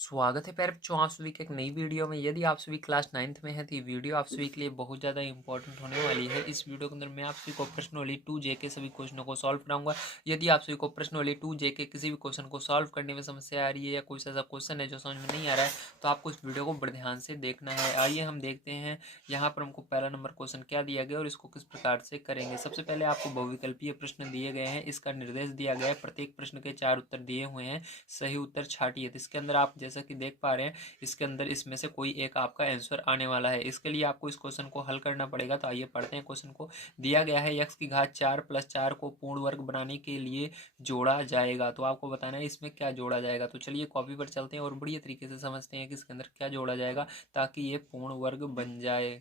स्वागत है प्यारे बच्चों, आप सभी के एक नई वीडियो में। यदि आप सभी क्लास 9th में हैं तो ये वीडियो आप सभी के लिए बहुत ज़्यादा इंपॉर्टेंट होने वाली है। इस वीडियो के अंदर मैं आप सभी को प्रश्नोवली 2 जे के सभी क्वेश्चनों को सॉल्व कराऊंगा। यदि आप सभी को प्रश्नोवली 2 जे के किसी भी क्वेश्चन को सॉल्व करने में समस्या आ रही है या कोई ऐसा क्वेश्चन है जो समझ में नहीं आ रहा है तो आपको इस वीडियो को बड़े ध्यान से देखना है। आइए हम देखते हैं यहाँ पर हमको पहला नंबर क्वेश्चन क्या दिया गया और इसको किस प्रकार से करेंगे। सबसे पहले आपको बहुविकल्पीय प्रश्न दिए गए हैं, इसका निर्देश दिया गया है। प्रत्येक प्रश्न के 4 उत्तर दिए हुए हैं, सही उत्तर छाटिए। तो इसके अंदर आप जैसा कि देख पा रहे हैं इसके अंदर इसमें से कोई एक आपका आंसर आने वाला है। इसके लिए आपको इस क्वेश्चन को हल करना पड़ेगा। तो आइए पढ़ते हैं क्वेश्चन को। दिया गया है x की घात 4 + 4 को पूर्ण वर्ग बनाने के लिए जोड़ा जाएगा। तो आपको बताना है इसमें क्या जोड़ा जाएगा। तो चलिए कॉपी पर चलते हैं और बढ़िया तरीके से समझते हैं कि इसके अंदर क्या जोड़ा जाएगा ताकि ये पूर्ण वर्ग बन जाए।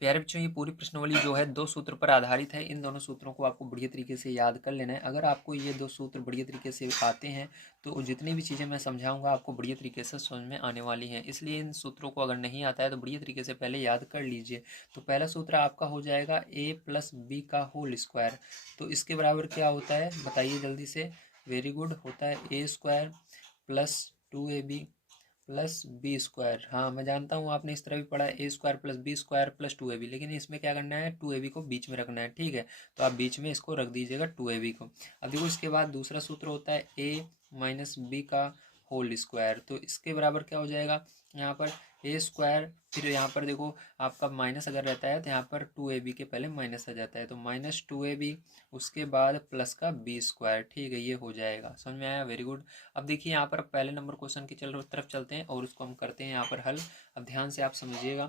प्यारे बच्चों, ये पूरी प्रश्नावली जो है 2 सूत्र पर आधारित है। इन दोनों सूत्रों को आपको बढ़िया तरीके से याद कर लेना है। अगर आपको ये 2 सूत्र बढ़िया तरीके से आते हैं तो जितनी भी चीज़ें मैं समझाऊंगा आपको बढ़िया तरीके से समझ में आने वाली हैं। इसलिए इन सूत्रों को अगर नहीं आता है तो बढ़िया तरीके से पहले याद कर लीजिए। तो पहला सूत्र आपका हो जाएगा a + b का होल स्क्वायर। तो इसके बराबर क्या होता है बताइए जल्दी से। वेरी गुड, होता है a² + 2ab plus B square. हाँ मैं जानता हूँ आपने इस तरह भी पढ़ा है, a² + b² + 2ab, लेकिन इसमें क्या करना है 2ab को बीच में रखना है। ठीक है, तो आप बीच में इसको रख दीजिएगा 2ab को। अब देखो इसके बाद दूसरा सूत्र होता है a - b का होल स्क्वायर। तो इसके बराबर क्या हो जाएगा यहाँ पर a², फिर यहाँ पर देखो आपका माइनस अगर रहता है तो यहाँ पर 2ab के पहले माइनस आ जाता है, तो -2ab, उसके बाद प्लस का b²। ठीक है, ये हो जाएगा। समझ में आया? Very good. अब देखिए यहाँ पर पहले नंबर क्वेश्चन की तरफ चलते हैं और उसको हम करते हैं यहाँ पर हल। अब ध्यान से आप समझिएगा।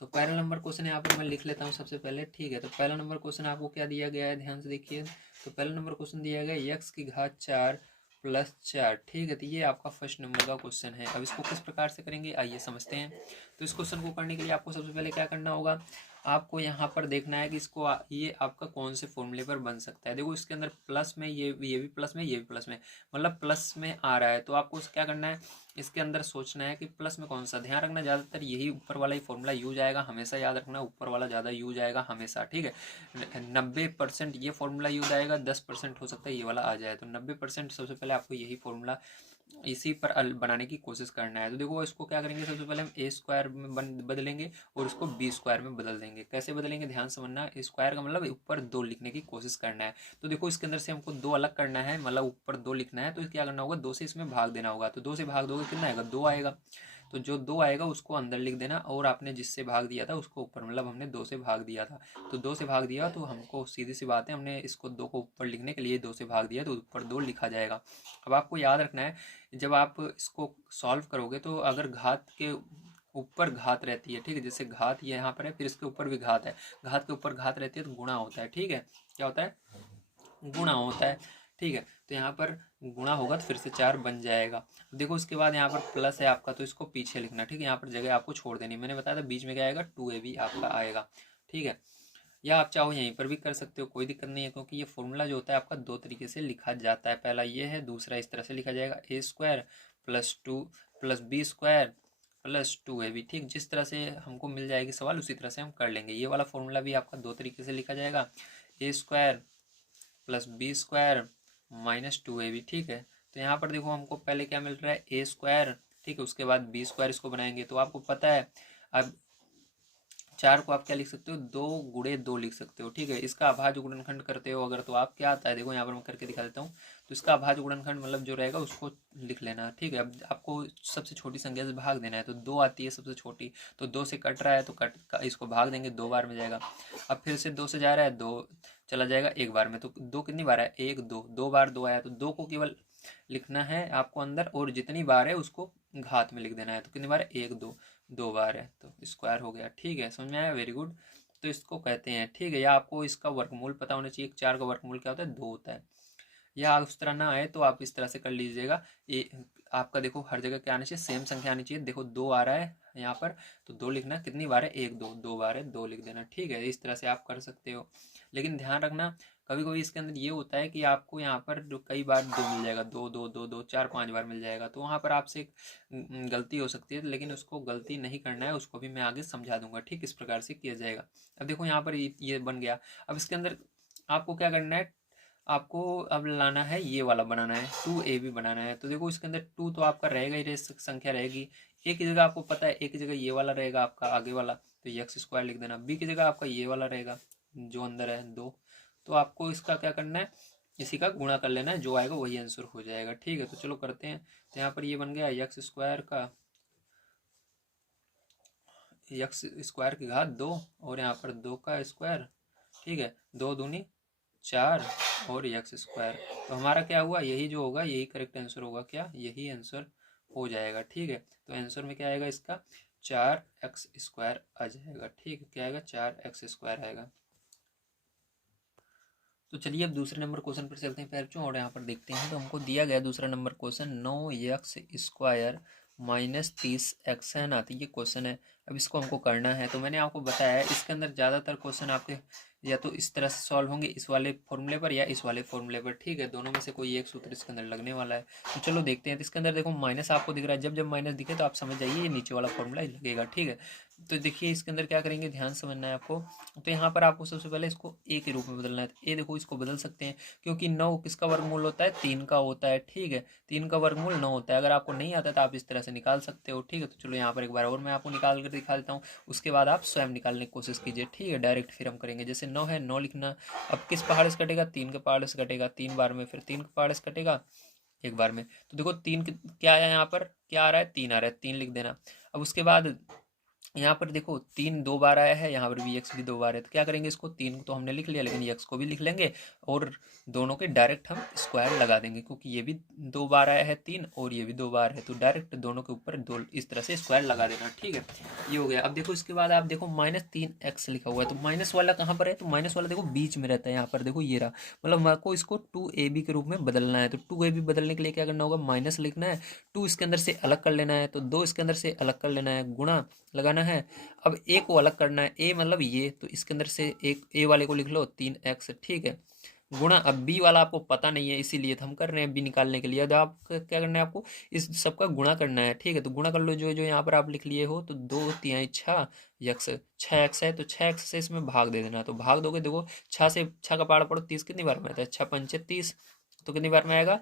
तो पहला नंबर क्वेश्चन यहाँ पर मैं लिख लेता हूँ सबसे पहले। ठीक है, तो पहला नंबर क्वेश्चन आपको क्या दिया गया है, ध्यान से देखिए। तो पहला नंबर क्वेश्चन दिया गया है x की घात 4 + 4। ठीक है, तो ये आपका फर्स्ट नंबर का क्वेश्चन है। अब इसको किस प्रकार से करेंगे आइए समझते हैं। तो इस क्वेश्चन को करने के लिए आपको सबसे पहले क्या करना होगा, आपको यहाँ पर देखना है कि इसको ये आपका कौन से फॉर्मूले पर बन सकता है। देखो इसके अंदर प्लस में ये भी प्लस में, ये भी प्लस में, मतलब प्लस में आ रहा है। तो आपको क्या करना है, इसके अंदर सोचना है कि प्लस में कौन सा। ध्यान रखना ज़्यादातर यही ऊपर वाला ही फॉर्मूला यूज आएगा, हमेशा याद रखना ऊपर वाला ज़्यादा यूज आएगा हमेशा। ठीक है, 90% ये फॉर्मूला यूज आएगा, 10% हो सकता है ये वाला आ जाए। तो 90% सबसे पहले आपको यही फॉर्मूला इसी पर बनाने की कोशिश करना है। तो देखो इसको क्या करेंगे, सबसे पहले हम a² में बदलेंगे और उसको b² में बदल देंगे। कैसे बदलेंगे ध्यान समझना। स्क्वायर का मतलब ऊपर 2 लिखने की कोशिश करना है। तो देखो इसके अंदर से हमको 2 अलग करना है, मतलब ऊपर 2 लिखना है। तो क्या करना होगा, 2 से इसमें भाग देना होगा। तो 2 से भाग दोगे कितना आएगा, 2 आएगा। तो जो 2 आएगा उसको अंदर लिख देना और आपने जिससे भाग दिया था उसको ऊपर, मतलब हमने 2 से भाग दिया था तो 2 से भाग दिया, तो हमको सीधी सी बात है हमने इसको 2 को ऊपर लिखने के लिए 2 से भाग दिया तो ऊपर 2 लिखा जाएगा। अब आपको याद रखना है जब आप इसको सॉल्व करोगे तो अगर घात के ऊपर घात रहती है, ठीक है, जैसे घात ये यहाँ पर है फिर इसके ऊपर भी घात है, घात के ऊपर घात रहती है तो गुणा होता है। ठीक है, क्या होता है, गुणा होता है। ठीक है, तो यहाँ पर गुणा होगा तो फिर से 4 बन जाएगा। देखो उसके बाद यहाँ पर प्लस है आपका तो इसको पीछे लिखना। ठीक है, यहाँ पर जगह आपको छोड़ देनी, मैंने बताया था बीच में क्या आएगा 2ab आपका आएगा। ठीक है, या आप चाहो यहीं पर भी कर सकते हो, कोई दिक्कत नहीं है, क्योंकि ये फॉर्मूला जो होता है आपका 2 तरीके से लिखा जाता है। पहला ये है, दूसरा इस तरह से लिखा जाएगा a² + 2 + b² + 2ab। ठीक, जिस तरह से हमको मिल जाएगी सवाल उसी तरह से हम कर लेंगे। ये वाला फॉर्मूला भी आपका 2 तरीके से लिखा जाएगा, a² + b² - 2ab। ठीक है, तो यहाँ पर देखो हमको पहले क्या मिल रहा है a²। ठीक है, उसके बाद b² इसको बनाएंगे तो आपको पता है अब 4 को आप क्या लिख सकते हो, 2 × 2 लिख सकते हो। ठीक है, इसका अभाज्य गुणनखंड करते हो अगर तो आप क्या आता है, देखो यहाँ पर मैं करके दिखा देता हूँ। तो इसका अभाज्य गुणनखंड मतलब जो रहेगा उसको लिख लेना। ठीक है, अब आपको सबसे छोटी संख्या से भाग देना है तो 2 आती है सबसे छोटी, तो 2 से कट रहा है तो इसको भाग देंगे, 2 बार में जाएगा। अब फिर से 2 से जा रहा है, 2 चला जाएगा 1 बार में, तो 2 कितनी बार है, 1 2, 2 बार 2 आया तो 2 को केवल लिखना है आपको अंदर, और जितनी बार है उसको घात में लिख देना है। तो कितनी बार है, 1 2, 2 बार है तो स्क्वायर हो गया। ठीक है, समझ में आया, वेरी गुड। तो इसको कहते हैं, ठीक है, या आपको इसका वर्गमूल पता होना चाहिए। 4 का वर्गमूल क्या होता है, 2 होता है। या उस तरह ना आए तो आप इस तरह से कर लीजिएगा। ये आपका देखो हर जगह क्या आना चाहिए, सेम संख्या आनी चाहिए। देखो 2 आ रहा है यहाँ पर तो 2 लिखना, कितनी बार है, 1 2, 2 बार है 2 लिख देना। ठीक है, इस तरह से आप कर सकते हो। लेकिन ध्यान रखना कभी कभी इसके अंदर ये होता है कि आपको यहाँ पर जो कई बार 2 मिल जाएगा, 2 2 2 2 4 5 बार मिल जाएगा, तो वहाँ पर आपसे एक गलती हो सकती है। लेकिन उसको गलती नहीं करना है, उसको भी मैं आगे समझा दूंगा। ठीक, इस प्रकार से किया जाएगा। अब देखो यहाँ पर ये बन गया। अब इसके अंदर आपको क्या करना है, आपको अब लाना है, ये वाला बनाना है, 2ab बनाना है। तो देखो इसके अंदर 2 तो आपका रहेगा ही, संख्या रहेगी। ए की जगह आपको पता है, ए की जगह ये वाला रहेगा आपका आगे वाला, तो ये एक्स स्क्वायर लिख देना। बी की जगह आपका ये वाला रहेगा जो अंदर है 2। तो आपको इसका क्या करना है, इसी का गुणा कर लेना है, जो आएगा वही आंसर हो जाएगा। ठीक है, तो चलो करते हैं। तो यहाँ पर ये बन गया एक्स स्क्वायर का, एक्स स्क्वायर की घात 2, और यहाँ पर 2 का स्क्वायर। ठीक है, 2 दूनी 4 और एक्स स्क्वायर। तो हमारा क्या हुआ, यही जो होगा यही करेक्ट आंसर होगा। क्या, यही आंसर हो जाएगा। ठीक है, तो आंसर में क्या आएगा इसका, 4x² आ जाएगा। ठीक है, क्या आएगा, 4x² आएगा। तो चलिए अब दूसरे नंबर क्वेश्चन पर चलते हैं बच्चों, और यहाँ पर देखते हैं। तो हमको दिया गया दूसरा number question 9x² minus 30x है ना। तो ये क्वेश्चन है, अब इसको हमको करना है। तो मैंने आपको बताया है इसके अंदर ज़्यादातर क्वेश्चन आपके या तो इस तरह से सॉल्व होंगे, इस वाले फॉर्मूले पर या इस वाले फॉर्मूले पर। ठीक है, दोनों में से कोई एक सूत्र इसके अंदर लगने वाला है। तो चलो देखते हैं। तो इसके अंदर देखो माइनस आपको दिख रहा है, जब जब माइनस दिखे तो आप समझ जाइए ये नीचे वाला फॉर्मूला लगेगा। ठीक है, तो देखिए इसके अंदर क्या करेंगे, ध्यान समझना है आपको। तो यहाँ पर आपको सबसे पहले इसको ए के रूप में बदलना है। तो ए देखो इसको बदल सकते हैं, क्योंकि 9 किसका वर्गमूल होता है, 3 का होता है। ठीक है, 3 का वर्गमूल 9 होता है। अगर आपको नहीं आता तो आप इस तरह से निकाल सकते हो। ठीक है, तो चलो यहाँ पर एक बार और मैं आपको निकाल कर दिखा देता हूँ, उसके बाद आप स्वयं निकालने की कोशिश कीजिए। ठीक है, डायरेक्ट फिर हम करेंगे। जैसे 9 है, 9 लिखना। अब किस पहाड़ से कटेगा, 3 के पहाड़ से कटेगा, 3 बार में, फिर 3 के पहाड़ से कटेगा एक बार में। तो देखो 3 क्या आया, यहाँ पर क्या आ रहा है, 3 आ रहा है, 3 लिख देना। अब उसके बाद यहाँ पर देखो 3 2 बार आया है, यहाँ पर भी एक्स भी 2 बार है। तो क्या करेंगे, इसको 3 तो हमने लिख लिया, लेकिन एक्स को भी लिख लेंगे, और दोनों के डायरेक्ट हम स्क्वायर लगा देंगे, क्योंकि ये भी 2 बार आया है 3, और ये भी 2 बार है। तो डायरेक्ट दोनों के ऊपर दो इस तरह से स्क्वायर लगा देना। ठीक है, ये हो गया। अब देखो इसके बाद आप देखो -3x लिखा हुआ है, तो माइनस वाला कहाँ पर है, तो माइनस वाला देखो बीच में रहता है। यहाँ पर देखो ये रहा, मतलब आपको इसको 2ab के रूप में बदलना है। तो 2ab बदलने के लिए क्या करना होगा, माइनस लिखना है, 2 इसके अंदर से अलग कर लेना है, तो 2 इसके अंदर से अलग कर लेना है, गुणा लगाना है। अब ए को अलग करना है, ए मतलब ये, तो इसके अंदर से एक ए वाले को लिख लो 3x। ठीक है, गुणा। अब बी वाला आपको पता नहीं है, इसीलिए तो हम कर रहे हैं बी निकालने के लिए। अब आप क्या करना है, आपको इस सबका गुणा करना है। ठीक है, तो गुणा कर लो, जो जो यहाँ पर आप लिख लिए हो। तो 2 3 6 यक्स, 6x है, तो 6x से इसमें भाग दे देना। तो भाग दोगे, देखो 6 से 6 का पाड़ा पड़ो, 30 कितनी बार में आता है, 6 पंचे 30, तो कितनी बार में आएगा,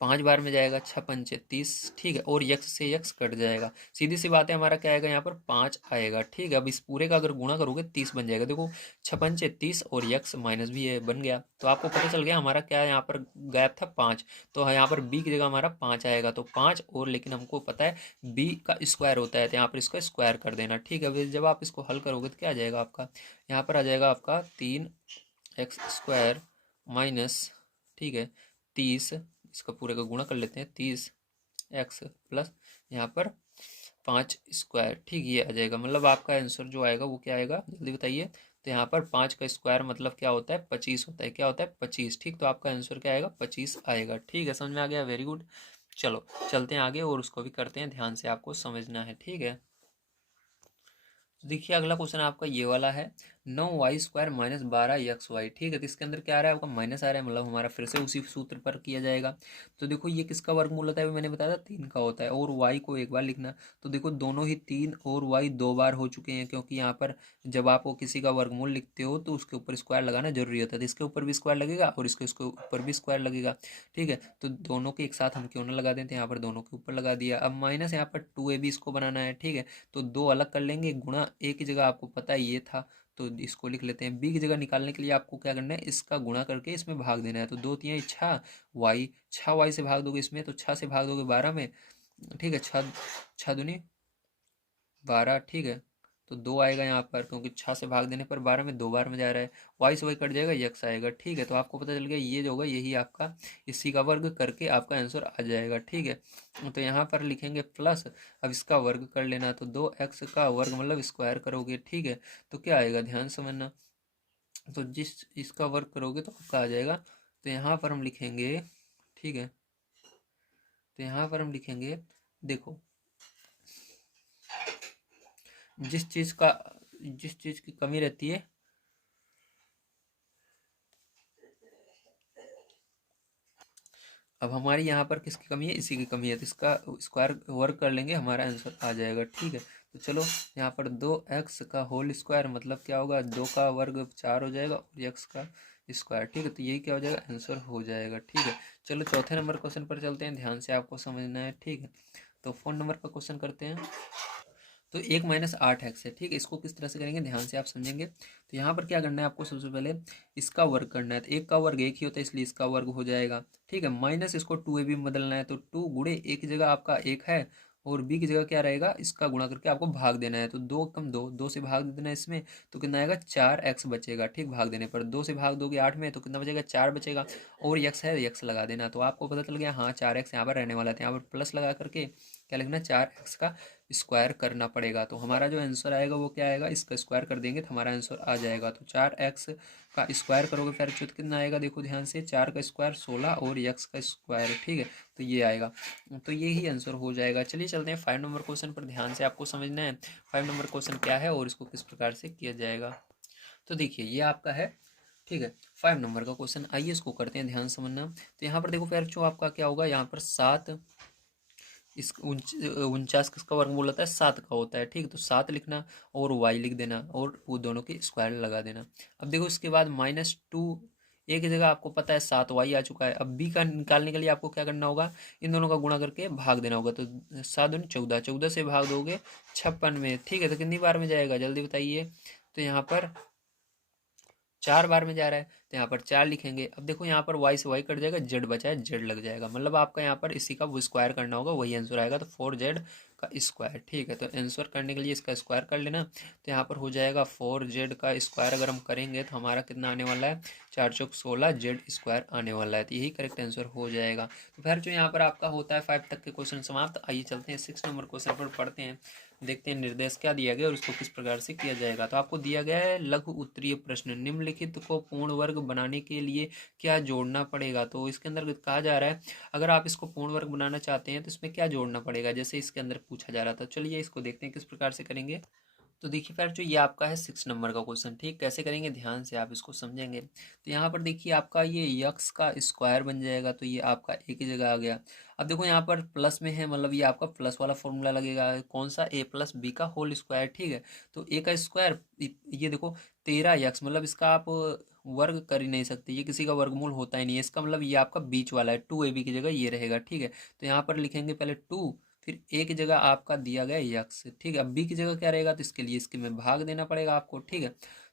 5 बार में जाएगा, 6 पंचे 30। ठीक है, और यक्स से यक्स कट जाएगा, सीधी सी बात है। हमारा क्या आएगा, यहाँ पर 5 आएगा। ठीक है, अब इस पूरे का अगर गुणा करोगे 30 बन जाएगा। देखो 6 पंचे 30, और यक्स माइनस भी है, बन गया। तो आपको पता चल गया हमारा क्या है, यहाँ पर गैप था 5, तो यहाँ पर बी की जगह हमारा 5 आएगा। तो 5, और लेकिन हमको पता है बी का स्क्वायर होता है, तो यहाँ पर इसको स्क्वायर कर देना। ठीक है, जब आप इसको हल करोगे तो क्या आ जाएगा आपका, यहाँ पर आ जाएगा आपका 3x² माइनस, ठीक है, 30, इसका पूरे का गुणा कर लेते हैं, 30x प्लस यहाँ पर 5²। ठीक, ये आ जाएगा। मतलब आपका आंसर जो आएगा वो क्या आएगा, जल्दी बताइए। तो यहाँ पर 5 का स्क्वायर मतलब क्या होता है, 25 होता है। क्या होता है, 25। ठीक, तो आपका आंसर क्या आएगा, 25 आएगा। ठीक है, समझ में आ गया, वेरी गुड। चलो चलते हैं आगे, और उसको भी करते हैं, ध्यान से आपको समझना है। ठीक है, देखिए अगला क्वेश्चन आपका ये वाला है, 9y² माइनस 12xy। ठीक है, तो इसके अंदर क्या आ रहा है आपका, माइनस आ रहा है, मतलब हमारा फिर से उसी सूत्र पर किया जाएगा। तो देखो ये किसका वर्गमूल होता है, मैंने बताया था 3 का होता है, और y को एक बार लिखना। तो देखो दोनों ही 3 और y 2 बार हो चुके हैं, क्योंकि यहाँ पर जब आप किसी का वर्गमूल लिखते हो तो उसके ऊपर स्क्वायर लगाना जरूरी होता है। तो इसके ऊपर भी स्क्वायर लगेगा, और इसके ऊपर भी स्क्वायर लगेगा। ठीक है, तो दोनों के एक साथ हम क्यों ना लगा देते हैं, यहाँ पर दोनों के ऊपर लगा दिया। अब माइनस यहाँ पर 2ab इसको बनाना है। ठीक है, तो 2 अलग कर लेंगे, गुणा ए की जगह आपको पता है ये था, तो इसको लिख लेते हैं। बी की जगह निकालने के लिए आपको क्या करना है, इसका गुणा करके इसमें भाग देना है। तो 2 3 6 वाई, 6 वाई से भाग दोगे इसमें, तो 6 से भाग दोगे 12 में। ठीक है, 6 6 दूनी 12। ठीक है, तो 2 आएगा यहाँ पर, क्योंकि 6 से भाग देने पर 12 में 2 बार में जा रहा है, वाई से वाई कट जाएगा, यक्स आएगा। ठीक है, तो आपको पता चल गया ये जो होगा यही आपका, इसी का वर्ग करके आपका आंसर आ जाएगा। ठीक है, तो यहाँ पर लिखेंगे प्लस, अब इसका वर्ग कर लेना, तो 2x का वर्ग मतलब स्क्वायर करोगे। ठीक है, तो क्या आएगा, ध्यान समझना। तो जिस इसका वर्ग करोगे तो आपका आ जाएगा। तो यहाँ पर हम लिखेंगे, ठीक है, तो यहाँ पर हम लिखेंगे, देखो जिस चीज़ का, जिस चीज़ की कमी रहती है, अब हमारी यहाँ पर किसकी कमी है, इसी की कमी है, तो इसका स्क्वायर वर्क कर लेंगे, हमारा आंसर आ जाएगा। ठीक है, तो चलो यहाँ पर 2x का होल स्क्वायर मतलब क्या होगा, 2 का वर्ग 4 हो जाएगा, और x का स्क्वायर। ठीक है, तो यही क्या हो जाएगा, आंसर हो जाएगा। ठीक है, चलो चौथे नंबर क्वेश्चन पर चलते हैं, ध्यान से आपको समझना है। ठीक है, तो 4 नंबर का क्वेश्चन करते हैं। तो 1 - 8x है। ठीक है, इसको किस तरह से करेंगे ध्यान से आप समझेंगे। तो यहाँ पर क्या करना है आपको, सबसे पहले इसका वर्ग करना है। तो एक का वर्ग एक ही होता है, इसलिए इसका वर्ग हो जाएगा। ठीक है, माइनस इसको 2ab में बदलना है, तो 2 गुणे एक की जगह आपका एक है और b की जगह क्या रहेगा, इसका गुणा करके आपको भाग देना है। तो 2 कम 2, 2 से भाग देना है इसमें, तो कितना आएगा 4x बचेगा। ठीक, भाग देने पर 2 से भाग दोगे 8 में तो कितना बचेगा, 4 बचेगा। और x है, x लगा देना। तो आपको पता चल गया, हाँ 4x यहाँ पर रहने वाला था। यहाँ पर प्लस लगा करके क्या लिखना, 4x का स्क्वायर करना पड़ेगा। तो हमारा जो आंसर आएगा वो क्या आएगा, इसका स्क्वायर कर देंगे तो हमारा आंसर आ जाएगा। तो 4x का स्क्वायर करोगे फिर चुत कितना आएगा, देखो ध्यान से, 4 का स्क्वायर 16 और x का स्क्वायर। ठीक है, तो ये आएगा, तो ये ही आंसर हो जाएगा। चलिए चलते हैं 5 नंबर क्वेश्चन पर, ध्यान से आपको समझना है 5 नंबर क्वेश्चन क्या है और इसको किस प्रकार से किया जाएगा। तो देखिए ये आपका है। ठीक है, 5 नंबर का क्वेश्चन, आइए इसको करते हैं, ध्यान समझना। तो यहाँ पर देखो फिर जो आपका क्या होगा, यहाँ पर 7 इस 49 किसका वर्गमूल होता है, 7 का होता है। ठीक है, तो 7 लिखना और y लिख देना और वो दोनों के स्क्वायर लगा देना। अब देखो इसके बाद -2, एक की जगह आपको पता है 7y आ चुका है। अब b का निकालने के लिए आपको क्या करना होगा, इन दोनों का गुणा करके भाग देना होगा। तो 7 दूनी 14, 14 से भाग दोगे 56 में। ठीक है, तो कितनी बार में जाएगा जल्दी बताइए। तो यहाँ पर 4 बार में जा रहा है, तो यहाँ पर 4 लिखेंगे। अब देखो यहाँ पर y से y कट जाएगा, z बचा है, z लग जाएगा। मतलब आपका यहाँ पर इसी का वो स्क्वायर करना होगा, वही आंसर आएगा। तो 4z का स्क्वायर। ठीक है, तो आंसर करने के लिए इसका स्क्वायर कर लेना। तो यहाँ पर हो जाएगा 4z का स्क्वायर अगर हम करेंगे तो हमारा कितना आने वाला है, 4 चौक 16 z स्क्वायर आने वाला है। तो यही करेक्ट आंसर हो जाएगा। तो फिर जो यहाँ पर आपका होता है 5 तक के क्वेश्चन समाप्त। आइए चलते हैं 6 नंबर क्वेश्चन पर पढ़ते हैं, देखते हैं निर्देश क्या दिया गया और उसको किस प्रकार से किया जाएगा। तो आपको दिया गया है लघु उत्तरीय प्रश्न, निम्नलिखित को पूर्ण वर्ग बनाने के लिए क्या जोड़ना पड़ेगा। तो इसके अंदर कहा जा रहा है अगर आप इसको पूर्ण वर्ग बनाना चाहते हैं तो इसमें क्या जोड़ना पड़ेगा, जैसे इसके अंदर पूछा जा रहा था। चलिए इसको देखते हैं किस प्रकार से करेंगे। तो देखिए फिर जो ये आपका है 6 नंबर का क्वेश्चन। ठीक, कैसे करेंगे ध्यान से आप इसको समझेंगे। तो यहाँ पर देखिए आपका ये यक्स का स्क्वायर बन जाएगा, तो ये आपका एक ही जगह आ गया। अब देखो यहाँ पर प्लस में है, मतलब ये आपका प्लस वाला फॉर्मूला लगेगा, कौन सा, a प्लस बी का होल स्क्वायर। ठीक है, तो a का स्क्वायर, ये देखो 13x, मतलब इसका आप वर्ग कर ही नहीं सकते, ये किसी का वर्गमूल होता ही नहीं है। इसका मतलब ये आपका बीच वाला है, 2ab की जगह ये रहेगा। ठीक है, तो यहाँ पर लिखेंगे पहले 2, फिर ए की जगह आपका दिया गया यक्स। ठीक है, अब बी की जगह क्या रहेगा, तो इसके लिए इसके में भाग देना पड़ेगा आपको। ठीक है,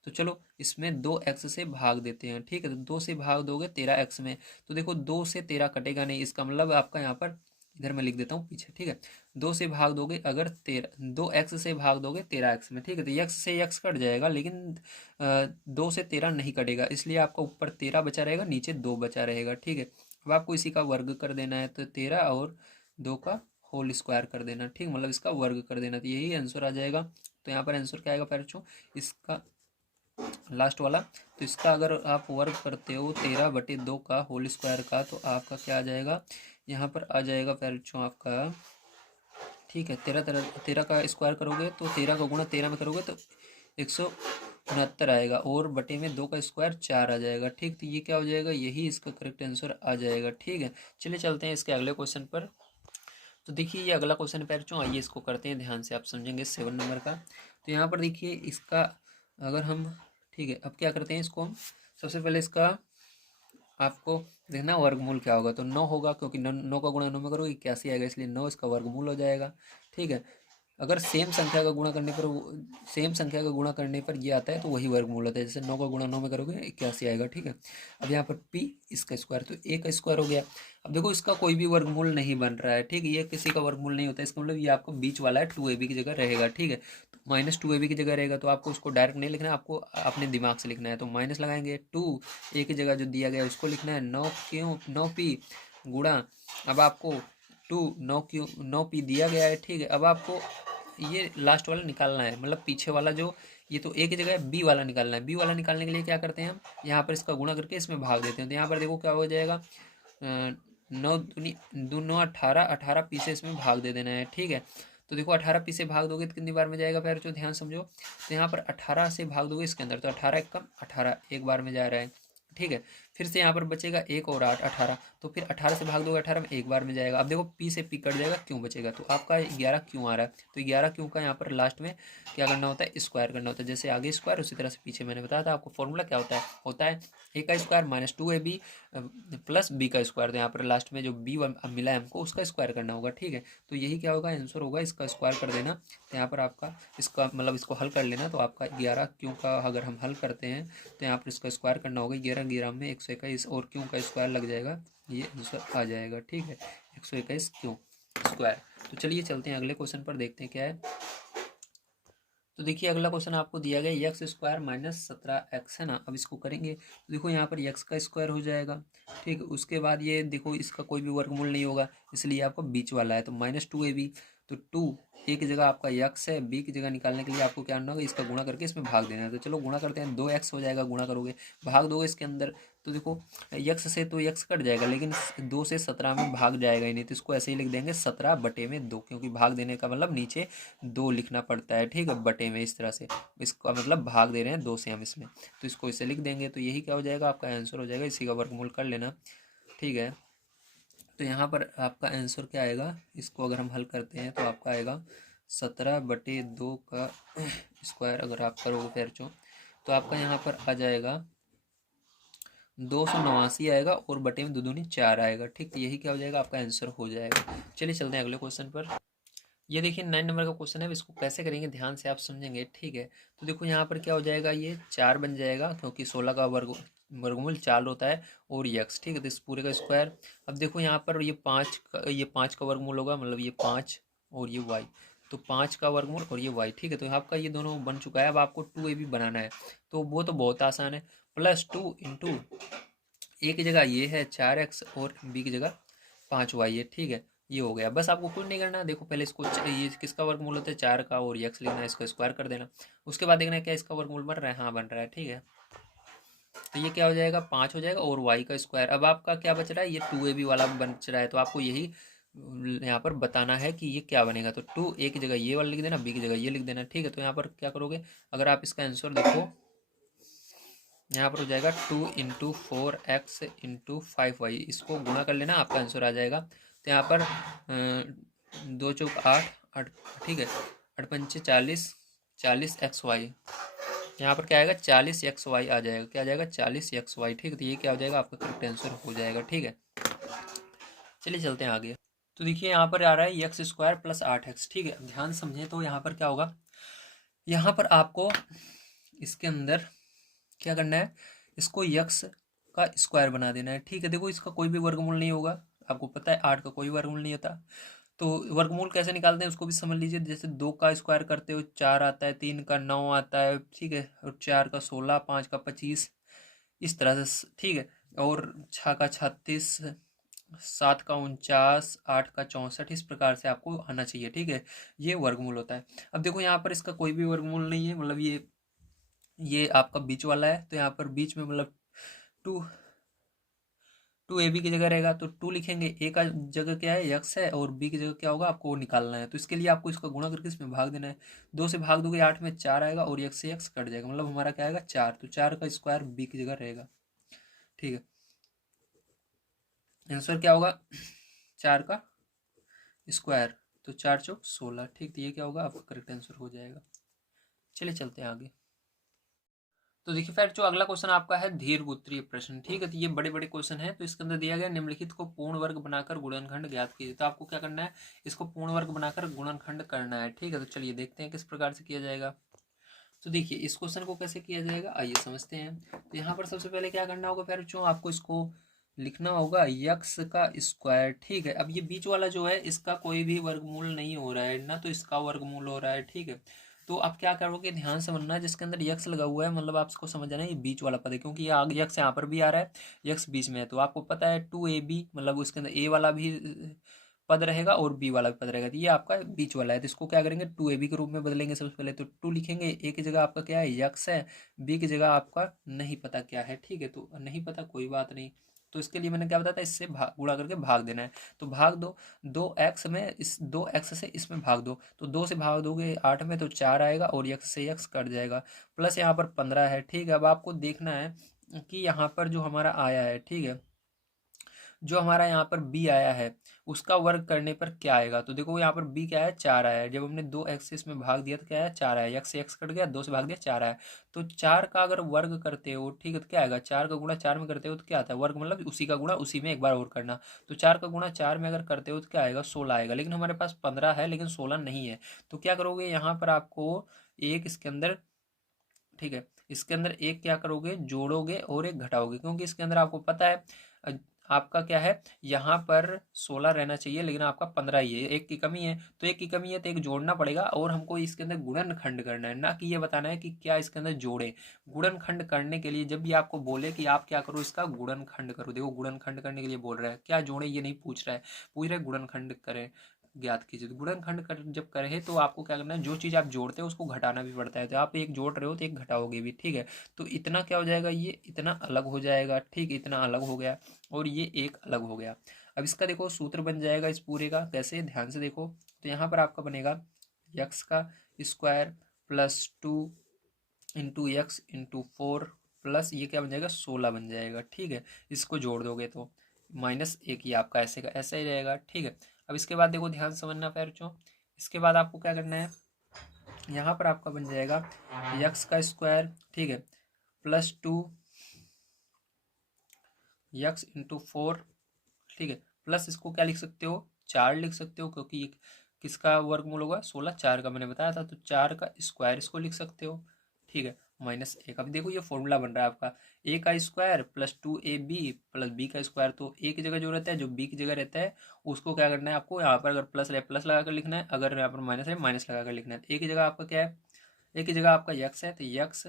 तो चलो इसमें 2x से भाग देते हैं। ठीक है, तो 2 से भाग दोगे 13x में, तो देखो 2 से 13 कटेगा नहीं, इसका मतलब आपका यहाँ पर, इधर मैं लिख देता हूँ पीछे। ठीक है, 2 से भाग दोगे अगर 2x से भाग दोगे 13x में। ठीक है, तो यक्स से यक्स कट जाएगा, लेकिन 2 से 13 नहीं कटेगा, इसलिए आपका ऊपर 13 बचा रहेगा, नीचे 2 बचा रहेगा। ठीक है, अब आपको इसी का वर्ग कर देना है, तो 13 और 2 का होल स्क्वायर कर देना। ठीक, मतलब इसका वर्ग कर देना, तो यही आंसर आ जाएगा। तो यहाँ पर आंसर क्या आएगा पैरचो, इसका लास्ट वाला। तो इसका अगर आप वर्ग करते हो 13/2 का होल स्क्वायर का, तो आपका क्या आ जाएगा, यहाँ पर आ जाएगा पैरचो आपका। ठीक है, 13 का स्क्वायर करोगे तो 13 का गुणा 13 में करोगे तो 169 आएगा, और बटे में 2 का स्क्वायर 4 आ जाएगा। ठीक, तो ये क्या हो जाएगा, यही इसका करेक्ट आंसर आ जाएगा। ठीक है, चलिए चलते हैं इसके अगले क्वेश्चन पर। तो देखिए ये अगला क्वेश्चन पैर चो, आइए इसको करते हैं, ध्यान से आप समझेंगे 7 नंबर का। तो यहाँ पर देखिए इसका अगर हम, ठीक है, अब क्या करते हैं इसको हम, सबसे पहले इसका आपको देखना वर्गमूल क्या होगा। तो 9 होगा, क्योंकि 9 का गुणा 9 में करोगे 81 आएगा, इसलिए 9 इसका वर्गमूल हो जाएगा। ठीक है, अगर सेम संख्या का गुणा करने पर, सेम संख्या का गुणा करने पर ये आता है तो वही वर्गमूल होता है। जैसे 9 का गुणा 9 में करोगे 81 आएगा। ठीक है, अब यहाँ पर p इसका स्क्वायर, तो a का स्क्वायर हो गया। अब देखो इसका कोई भी वर्गमूल नहीं बन रहा है। ठीक है, ये किसी का वर्गमूल नहीं होता है, इसका मतलब ये आपको बीच वाला है, 2ab की जगह रहेगा। ठीक है, तो -2ab की जगह रहेगा, तो आपको उसको डायरेक्ट नहीं लिखना है, आपको अपने दिमाग से लिखना है। तो माइनस लगाएंगे, 2 a की जगह जो दिया गया है उसको लिखना है, 9 क्यों 9p गुणा, अब आपको 9p दिया गया है। ठीक है, अब आपको ये लास्ट वाला निकालना है, मतलब पीछे वाला जो, ये तो ए की जगह बी वाला निकालना है। बी वाला निकालने के लिए क्या करते हैं हम, यहाँ पर इसका गुणा करके इसमें भाग देते हैं। तो यहाँ पर देखो क्या हो जाएगा, 9 दूनी 2 18, 18 पी से इसमें भाग दे देना है। ठीक है, तो देखो 18 पी से भाग दोगे तो कितनी बार में जाएगा फिर, जो ध्यान समझो। तो यहाँ पर 18 से भाग दोगे इसके अंदर, तो 18 एक कम 18 एक बार में जा रहा है। ठीक है, फिर से यहाँ पर बचेगा 1 और 8 18, तो फिर 18 से भाग दोगे 18 में एक बार में जाएगा। अब देखो पी से पी कट जाएगा, क्यों बचेगा, तो आपका 11 क्यों आ रहा है, तो 11 क्यों का यहाँ पर लास्ट में क्या करना होता है, स्क्वायर करना होता है। जैसे आगे स्क्वायर उसी तरह से पीछे मैंने बताया था आपको फॉर्मूला क्या होता है ए का square minus 2ab plus B का स्क्वायर। तो यहाँ पर लास्ट में जो बी मिला है हमको उसका स्क्वायर करना होगा, ठीक है। तो यही क्या होगा, आंसर होगा, इसका स्क्वायर कर देना। तो यहाँ पर आपका इसका मतलब इसको हल कर लेना, तो आपका 11 क्यों का अगर हम हल करते हैं तो यहाँ पर इसका स्क्वायर करना होगा। 11 में 121 और क्यों का स्क्वायर लग जाएगा, ये आंसर आ जाएगा, ठीक है। 121 क्यों स्क्वायर। तो चलिए चलते हैं अगले क्वेश्चन पर, देखते हैं क्या है। तो देखिए अगला क्वेश्चन आपको दिया गया एक्स स्क्वायर माइनस 17x है ना। अब इसको करेंगे तो देखो यहाँ पर एक्स का स्क्वायर हो जाएगा, ठीक है। उसके बाद ये देखो इसका कोई भी वर्गमूल नहीं होगा, इसलिए आपको बीच वाला है, तो -2ab। तो 2 ए की जगह आपका एक्स है, बी की जगह निकालने के लिए आपको क्या करना होगा, इसका गुणा करके इसमें भाग देना है। तो चलो गुणा करते हैं, 2x हो जाएगा, गुणा करोगे भाग दोगे इसके अंदर, तो देखो यक्स से तो यक्स कट जाएगा, लेकिन 2 से 17 में भाग जाएगा ही नहीं, तो इसको ऐसे ही लिख देंगे 17/2, क्योंकि भाग देने का मतलब नीचे 2 लिखना पड़ता है, ठीक है, बटे में इस तरह से, इसका मतलब भाग दे रहे हैं 2 से हम इसमें, तो इसको इसे लिख देंगे। तो यही क्या हो जाएगा, आपका आंसर हो जाएगा, इसी का वर्गमूल कर लेना, ठीक है। तो यहाँ पर आपका आंसर क्या आएगा, इसको अगर हम हल करते हैं तो आपका आएगा 17/2 का स्क्वायर अगर आप करोगे फिर तो आपका यहाँ पर आ जाएगा 289 आएगा, और बटे में 2 दूनी 4 आएगा, ठीक। तो यही क्या हो जाएगा, आपका आंसर हो जाएगा। चलिए चलते हैं अगले क्वेश्चन पर। ये देखिए 9 नंबर का क्वेश्चन है, इसको कैसे करेंगे ध्यान से आप समझेंगे, ठीक है। तो देखो यहाँ पर क्या हो जाएगा, ये 4 बन जाएगा, क्योंकि 16 का वर्गमूल 4 होता है, और ये x, ठीक है, तो इस पूरे का स्क्वायर। अब देखो यहाँ पर ये 5 का वर्गमूल होगा, मतलब ये 5 और ये y, तो 5 का वर्गमूल और ये y, ठीक है। तो आपका ये दोनों बन चुका है। अब आपको 2ab बनाना है, तो वो तो बहुत आसान है, +2 इंटू ए की जगह ये है 4x और बी की जगह 5y है, ठीक है। ये हो गया, बस आपको कुछ नहीं करना। देखो पहले इसको ये किसका वर्गमूल होता है, 4 का, और x लिखना है, इसका स्क्वायर कर देना। उसके बाद देखना है क्या इसका वर्गमूल बन रहा है, हाँ बन रहा है, ठीक है। तो ये क्या हो जाएगा, 5 हो जाएगा, और y का स्क्वायर। अब आपका क्या बच रहा है, ये 2ab वाला बच रहा है, तो आपको यही यहाँ पर बताना है कि ये क्या बनेगा। तो 2 a की जगह ये वाला लिख देना, b की जगह ये लिख देना, ठीक है। तो यहाँ पर क्या करोगे, अगर आप इसका आंसर देखो, यहाँ पर हो जाएगा 2 इंटू 4x इंटू 5y, इसको गुणा कर लेना, आपका आंसर आ जाएगा। तो यहाँ पर 2 चौक 8 8, ठीक है, 8 पंचे 40, 40xy, यहाँ पर क्या आएगा 40xy आ जाएगा, क्या आ जाएगा 40xy, ठीक है। तो ये क्या हो जाएगा, आपका करेक्ट आंसर हो जाएगा, ठीक है। चलिए चलते हैं आगे। तो देखिए यहाँ पर आ रहा है एक्स स्क्वायर प्लस 8x, ठीक है। ध्यान समझें, तो यहाँ पर क्या होगा, यहाँ पर आपको इसके अंदर क्या करना है, इसको यक्स का स्क्वायर बना देना है, ठीक है। देखो इसका कोई भी वर्गमूल नहीं होगा, आपको पता है 8 का कोई वर्गमूल नहीं होता। तो वर्गमूल कैसे निकालते हैं उसको भी समझ लीजिए। जैसे 2 का स्क्वायर करते हो 4 आता है, 3 का 9 आता है, ठीक है, और 4 का 16, 5 का 25, इस तरह से, ठीक है। और 6 का 36, 7 का 49, 8 का 64, इस प्रकार से आपको आना चाहिए, ठीक है। ये वर्गमूल होता है। अब देखो यहाँ पर इसका कोई भी वर्गमूल नहीं है, मतलब ये आपका बीच वाला है, तो यहाँ पर बीच में मतलब 2 2ab की जगह रहेगा, तो 2 लिखेंगे, ए का जगह क्या है x है, और b की जगह क्या होगा आपको वो निकालना है। तो इसके लिए आपको इसका गुणा करके इसमें भाग देना है। 2 से भाग दोगे 8 में 4 आएगा, और x से x कट जाएगा, मतलब हमारा क्या आएगा 4, तो 4 का स्क्वायर b की जगह रहेगा, ठीक है। आंसर क्या होगा 4 का स्क्वायर, तो 4 चौक 16, ठीक। तो ये क्या होगा, आपका करेक्ट आंसर हो जाएगा। चलिए चलते हैं आगे। तो देखिए फ्रेंड, जो अगला क्वेश्चन आपका है दीर्घ प्रश्न, ठीक है। तो ये बड़े बड़े क्वेश्चन है, तो इसके अंदर दिया गया निम्नलिखित को पूर्ण वर्ग बनाकर गुणनखंड ज्ञात कीजिए। तो आपको क्या करना है, इसको पूर्ण वर्ग बनाकर गुणनखंड करना है, ठीक है। तो चलिए देखते हैं किस प्रकार से किया जाएगा। तो देखिए इस क्वेश्चन को कैसे किया जाएगा, आइए समझते हैं। तो यहाँ पर सबसे पहले क्या करना होगा फिर, जो आपको इसको लिखना होगा यक्स का स्क्वायर, ठीक है। अब ये बीच वाला जो है इसका कोई भी वर्गमूल नहीं हो रहा है ना, तो इसका वर्गमूल हो रहा है, ठीक है। तो आप क्या करोगे, ध्यान से समझना, जिसके अंदर यक्स लगा हुआ है, मतलब आपको समझ जाना है ये बीच वाला पद है, क्योंकि ये आगे यक्स यहाँ पर भी आ रहा है, यक्स बीच में है। तो आपको पता है 2ab, मतलब उसके अंदर ए वाला भी पद रहेगा और बी वाला भी पद रहेगा, तो ये आपका बीच वाला है। तो इसको क्या करेंगे 2ab के रूप में बदलेंगे। सबसे पहले तो 2 लिखेंगे, ए की जगह आपका क्या है यक्स है, बी की जगह आपका नहीं पता क्या है, ठीक है। तो नहीं पता कोई बात नहीं, तो इसके लिए मैंने क्या बताया था, इससे गुणा करके भाग देना है। तो भाग दो, 2x में इस 2x से इसमें भाग दो, तो 2 से भाग दोगे 8 में तो 4 आएगा, और x से x कट जाएगा, प्लस यहाँ पर 15 है, ठीक है। अब आपको देखना है कि यहाँ पर जो हमारा आया है, ठीक है, जो हमारा यहाँ पर b आया है उसका वर्ग करने पर क्या आएगा। तो देखो यहाँ पर b क्या है, 4 आया है। जब हमने 2x से इसमें भाग दिया तो क्या है, 4 आया। x से x कट गया, 2 से भाग दिया, 4 आया। तो 4 का अगर वर्ग करते हो, ठीक है, तो क्या आएगा, 4 का गुणा 4 में करते हो तो क्या आता है, वर्ग मतलब उसी का गुणा उसी में एक बार और करना। तो 4 का गुणा 4 में अगर करते हो तो क्या आएगा, 16 आएगा। लेकिन हमारे पास 15 है लेकिन 16 नहीं है। तो क्या करोगे, यहाँ पर आपको एक इसके अंदर, ठीक है, इसके अंदर एक क्या करोगे, जोड़ोगे और एक घटाओगे, क्योंकि इसके अंदर आपको पता है आपका क्या है, यहाँ पर 16 रहना चाहिए लेकिन आपका 15 ही है, एक की कमी है। तो एक की कमी है तो एक जोड़ना पड़ेगा और हमको इसके अंदर गुणनखंड करना है, ना कि ये बताना है कि क्या इसके अंदर जोड़े। गुणनखंड करने के लिए जब भी आपको बोले कि आप क्या करो, इसका गुणनखंड करो, देखो गुणनखंड करने के लिए बोल रहा है, क्या जोड़े ये नहीं पूछ रहा है, पूछ रहा है गुणनखंड करें, ज्ञात कीजिए। तो गुणनखंड कर जब करे तो आपको क्या करना है, जो चीज़ आप जोड़ते हो उसको घटाना भी पड़ता है। तो आप एक जोड़ रहे हो तो एक घटाओगे भी, ठीक है। तो इतना क्या हो जाएगा, ये इतना अलग हो जाएगा, ठीक, इतना अलग हो गया और ये एक अलग हो गया। अब इसका देखो सूत्र बन जाएगा इस पूरे का, कैसे, ध्यान से देखो। तो यहाँ पर आपका बनेगा यक्स का square plus 2 into x into 4 plus ये क्या बन जाएगा, 16 बन जाएगा, ठीक है। इसको जोड़ दोगे तो माइनस एक ही आपका ऐसे का ऐसा ही रहेगा, ठीक है। अब इसके बाद देखो, ध्यान समझना पैरचो, इसके बाद आपको क्या करना है, यहाँ पर आपका बन जाएगा यक्स का स्क्वायर, ठीक है, प्लस 2 यक्स इंटू 4, ठीक है, प्लस इसको क्या लिख सकते हो, 4 लिख सकते हो, क्योंकि ये किसका वर्गमूल होगा, 16, 4 का मैंने बताया था, तो 4 का स्क्वायर इसको लिख सकते हो, ठीक है, माइनस एक। अब देखो ये फॉर्मूला बन रहा है आपका, ए का square plus 2ab plus B का स्क्वायर। तो ए की जगह जो रहता है, जो बी की जगह रहता है, उसको क्या करना है आपको, यहाँ पर अगर प्लस रहे प्लस लगा कर लिखना है, अगर यहाँ पर माइनस है माइनस लगा कर लिखना है। ए की जगह आपका क्या है, ए की जगह आपका यक्स है तो यक्स,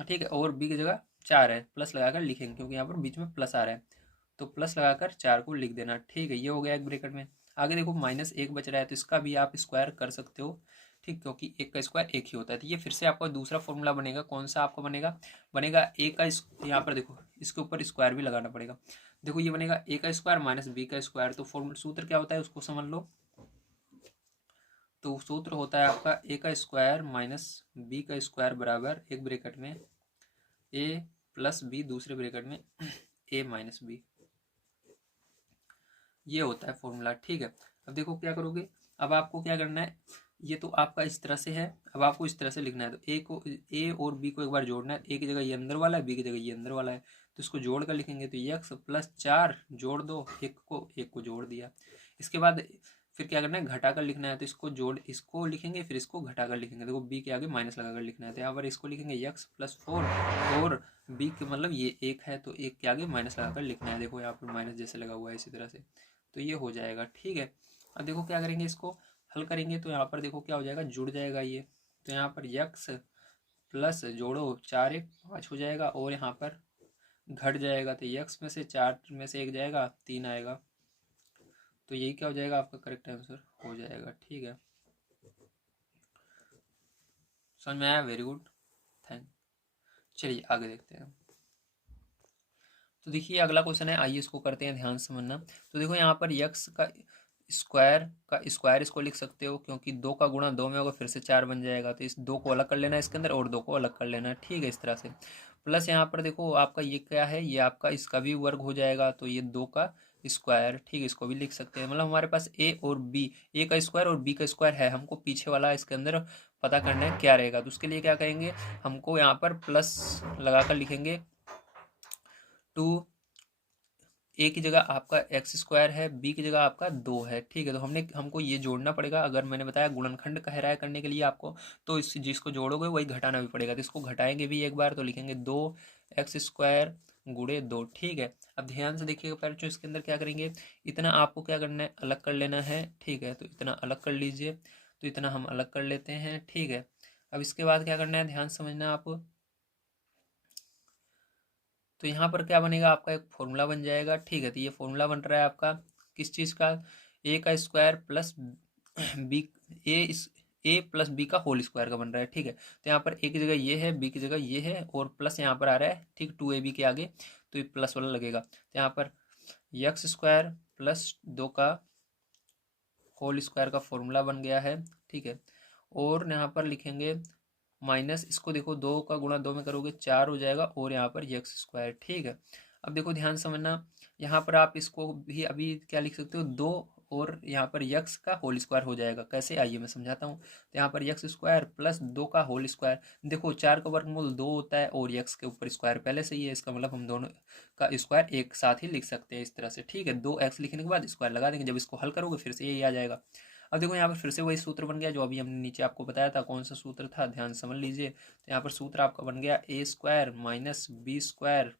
ठीक है, और बी की जगह 4 है, प्लस लगाकर लिखेंगे क्योंकि यहाँ पर बीच में प्लस आ रहा है। तो प्लस लगाकर 4 को लिख देना, ठीक है, ये हो गया एक ब्रैकेट में। आगे देखो माइनस एक बच रहा है तो इसका भी आप स्क्वायर कर सकते हो, ठीक, क्योंकि एक का स्क्वायर एक ही होता है। तो ये फिर से आपका दूसरा फॉर्मूला बनेगा, कौन सा आपका बनेगा, बनेगा ए का, यहाँ पर देखो इसके ऊपर स्क्वायर भी लगाना पड़ेगा। देखो ये बनेगा ए का स्क्वायर माइनस बी का स्क्वायर। तो फॉर्मूला सूत्र क्या होता है उसको समझ लो। तो सूत्र होता है आपका ए का स्क्वायर माइनस बी का स्क्वायर बराबर एक ब्रैकेट में ए प्लस बी, दूसरे ब्रैकेट में ए माइनस बी, ये होता है फॉर्मूला, ठीक है। अब देखो क्या करोगे, अब आपको क्या करना है, ये तो आपका इस तरह से है, अब आपको इस तरह से लिखना है। तो ए को, ए और बी को एक बार जोड़ना है, ए की जगह ये अंदर वाला है, बी की जगह ये अंदर वाला है, तो इसको जोड़ कर लिखेंगे। तो यक्स प्लस 4 जोड़ दो, एक को जोड़ दिया। इसके बाद फिर क्या करना है, घटा कर लिखना है। तो इसको जोड़, इसको लिखेंगे, फिर इसको घटा कर लिखेंगे। देखो बी के आगे माइनस लगा कर लिखना है, तो यहाँ पर इसको लिखेंगे यक्स प्लस 4 और बी के मतलब ये एक है तो एक के आगे माइनस लगा कर लिखना है। देखो यहाँ पर माइनस जैसे लगा हुआ है इसी तरह से, तो ये हो जाएगा, ठीक है। अब देखो क्या करेंगे, इसको हल करेंगे तो यहाँ पर देखो क्या हो जाएगा, जुड़ जाएगा ये। तो यहाँ पर यक्स प्लस जोड़ो 4 एक 5 हो जाएगा और यहाँ पर घट जाएगा, तो यक्स में से 4 में से एक जाएगा, 3 आएगा। तो यही क्या हो जाएगा, आपका करेक्ट आंसर हो जाएगा, ठीक है। समझ में आया, वेरी गुड, थैंक। चलिए आगे देखते हैं। तो देखिए अगला क्वेश्चन है, आइए इसको करते हैं, ध्यान से समझना। तो देखो यहाँ पर यक्स का स्क्वायर इसको लिख सकते हो, क्योंकि 2 का गुणा 2 में होगा, फिर से 4 बन जाएगा। तो इस 2 को अलग कर लेना है इसके अंदर और 2 को अलग कर लेना है, ठीक है, इस तरह से। प्लस यहाँ पर देखो आपका ये क्या है, ये आपका इसका भी वर्ग हो जाएगा, तो ये 2 का स्क्वायर, ठीक है, इसको भी लिख सकते हैं। मतलब हमारे पास ए और बी, ए का स्क्वायर और बी का स्क्वायर है, हमको पीछे वाला इसके अंदर पता करना है क्या रहेगा। तो उसके लिए क्या करेंगे, हमको यहाँ पर प्लस लगा कर लिखेंगे। 2 ए की जगह आपका एक्स स्क्वायर है, बी की जगह आपका 2 है, ठीक है। तो हमको ये जोड़ना पड़ेगा। अगर मैंने बताया गुणनखंड कह रहा है करने के लिए आपको, तो इस जिसको जोड़ोगे वही घटाना भी पड़ेगा। तो इसको घटाएंगे भी एक बार, तो लिखेंगे 2x² गुणे 2, ठीक है। अब ध्यान से देखिएगा पैर, इसके अंदर क्या करेंगे, इतना आपको क्या करना है, अलग कर लेना है, ठीक है। तो इतना अलग कर लीजिए, तो इतना हम अलग कर लेते हैं, ठीक है। अब इसके बाद क्या करना है, ध्यान समझना आप। तो यहाँ पर क्या बनेगा, आपका एक फॉर्मूला बन जाएगा, ठीक है। तो ये फॉर्मूला बन रहा है आपका किस चीज़ का, ए का स्क्वायर प्लस बी, ए इस ए प्लस बी का होल स्क्वायर का बन रहा है, ठीक है। तो यहाँ पर ए की जगह ये है, बी की जगह ये है और प्लस यहाँ पर आ रहा है, ठीक, 2ab के आगे, तो ये प्लस वाला लगेगा। तो यहाँ पर यक्स स्क्वायर प्लस 2 का होल स्क्वायर का फॉर्मूला बन गया है, ठीक है। और यहाँ पर लिखेंगे माइनस इसको देखो 2 का गुणा 2 में करोगे 4 हो जाएगा और यहाँ पर यक्स स्क्वायर। ठीक है, अब देखो ध्यान समझना, यहाँ पर आप इसको भी अभी क्या लिख सकते हो, 2 और यहाँ पर यक्स का होल स्क्वायर हो जाएगा। कैसे, आइए मैं समझाता हूँ। तो यहाँ पर यक्स स्क्वायर प्लस 2 का होल स्क्वायर, देखो 4 का वर्गमूल 2 होता है और यक्स के ऊपर स्क्वायर पहले से ही है, इसका मतलब हम दोनों का स्क्वायर एक साथ ही लिख सकते हैं इस तरह से। ठीक है, 2x लिखने के बाद स्क्वायर लगा देंगे, जब इसको हल करोगे फिर से यही आ जाएगा। अब देखो यहाँ पर फिर से वही सूत्र बन गया जो अभी हमने नीचे आपको बताया था। कौन सा सूत्र था, ध्यान समझ लीजिए। तो यहाँ पर सूत्र आपका बन गया ए स्क्वायर माइनस बी स्क्वायर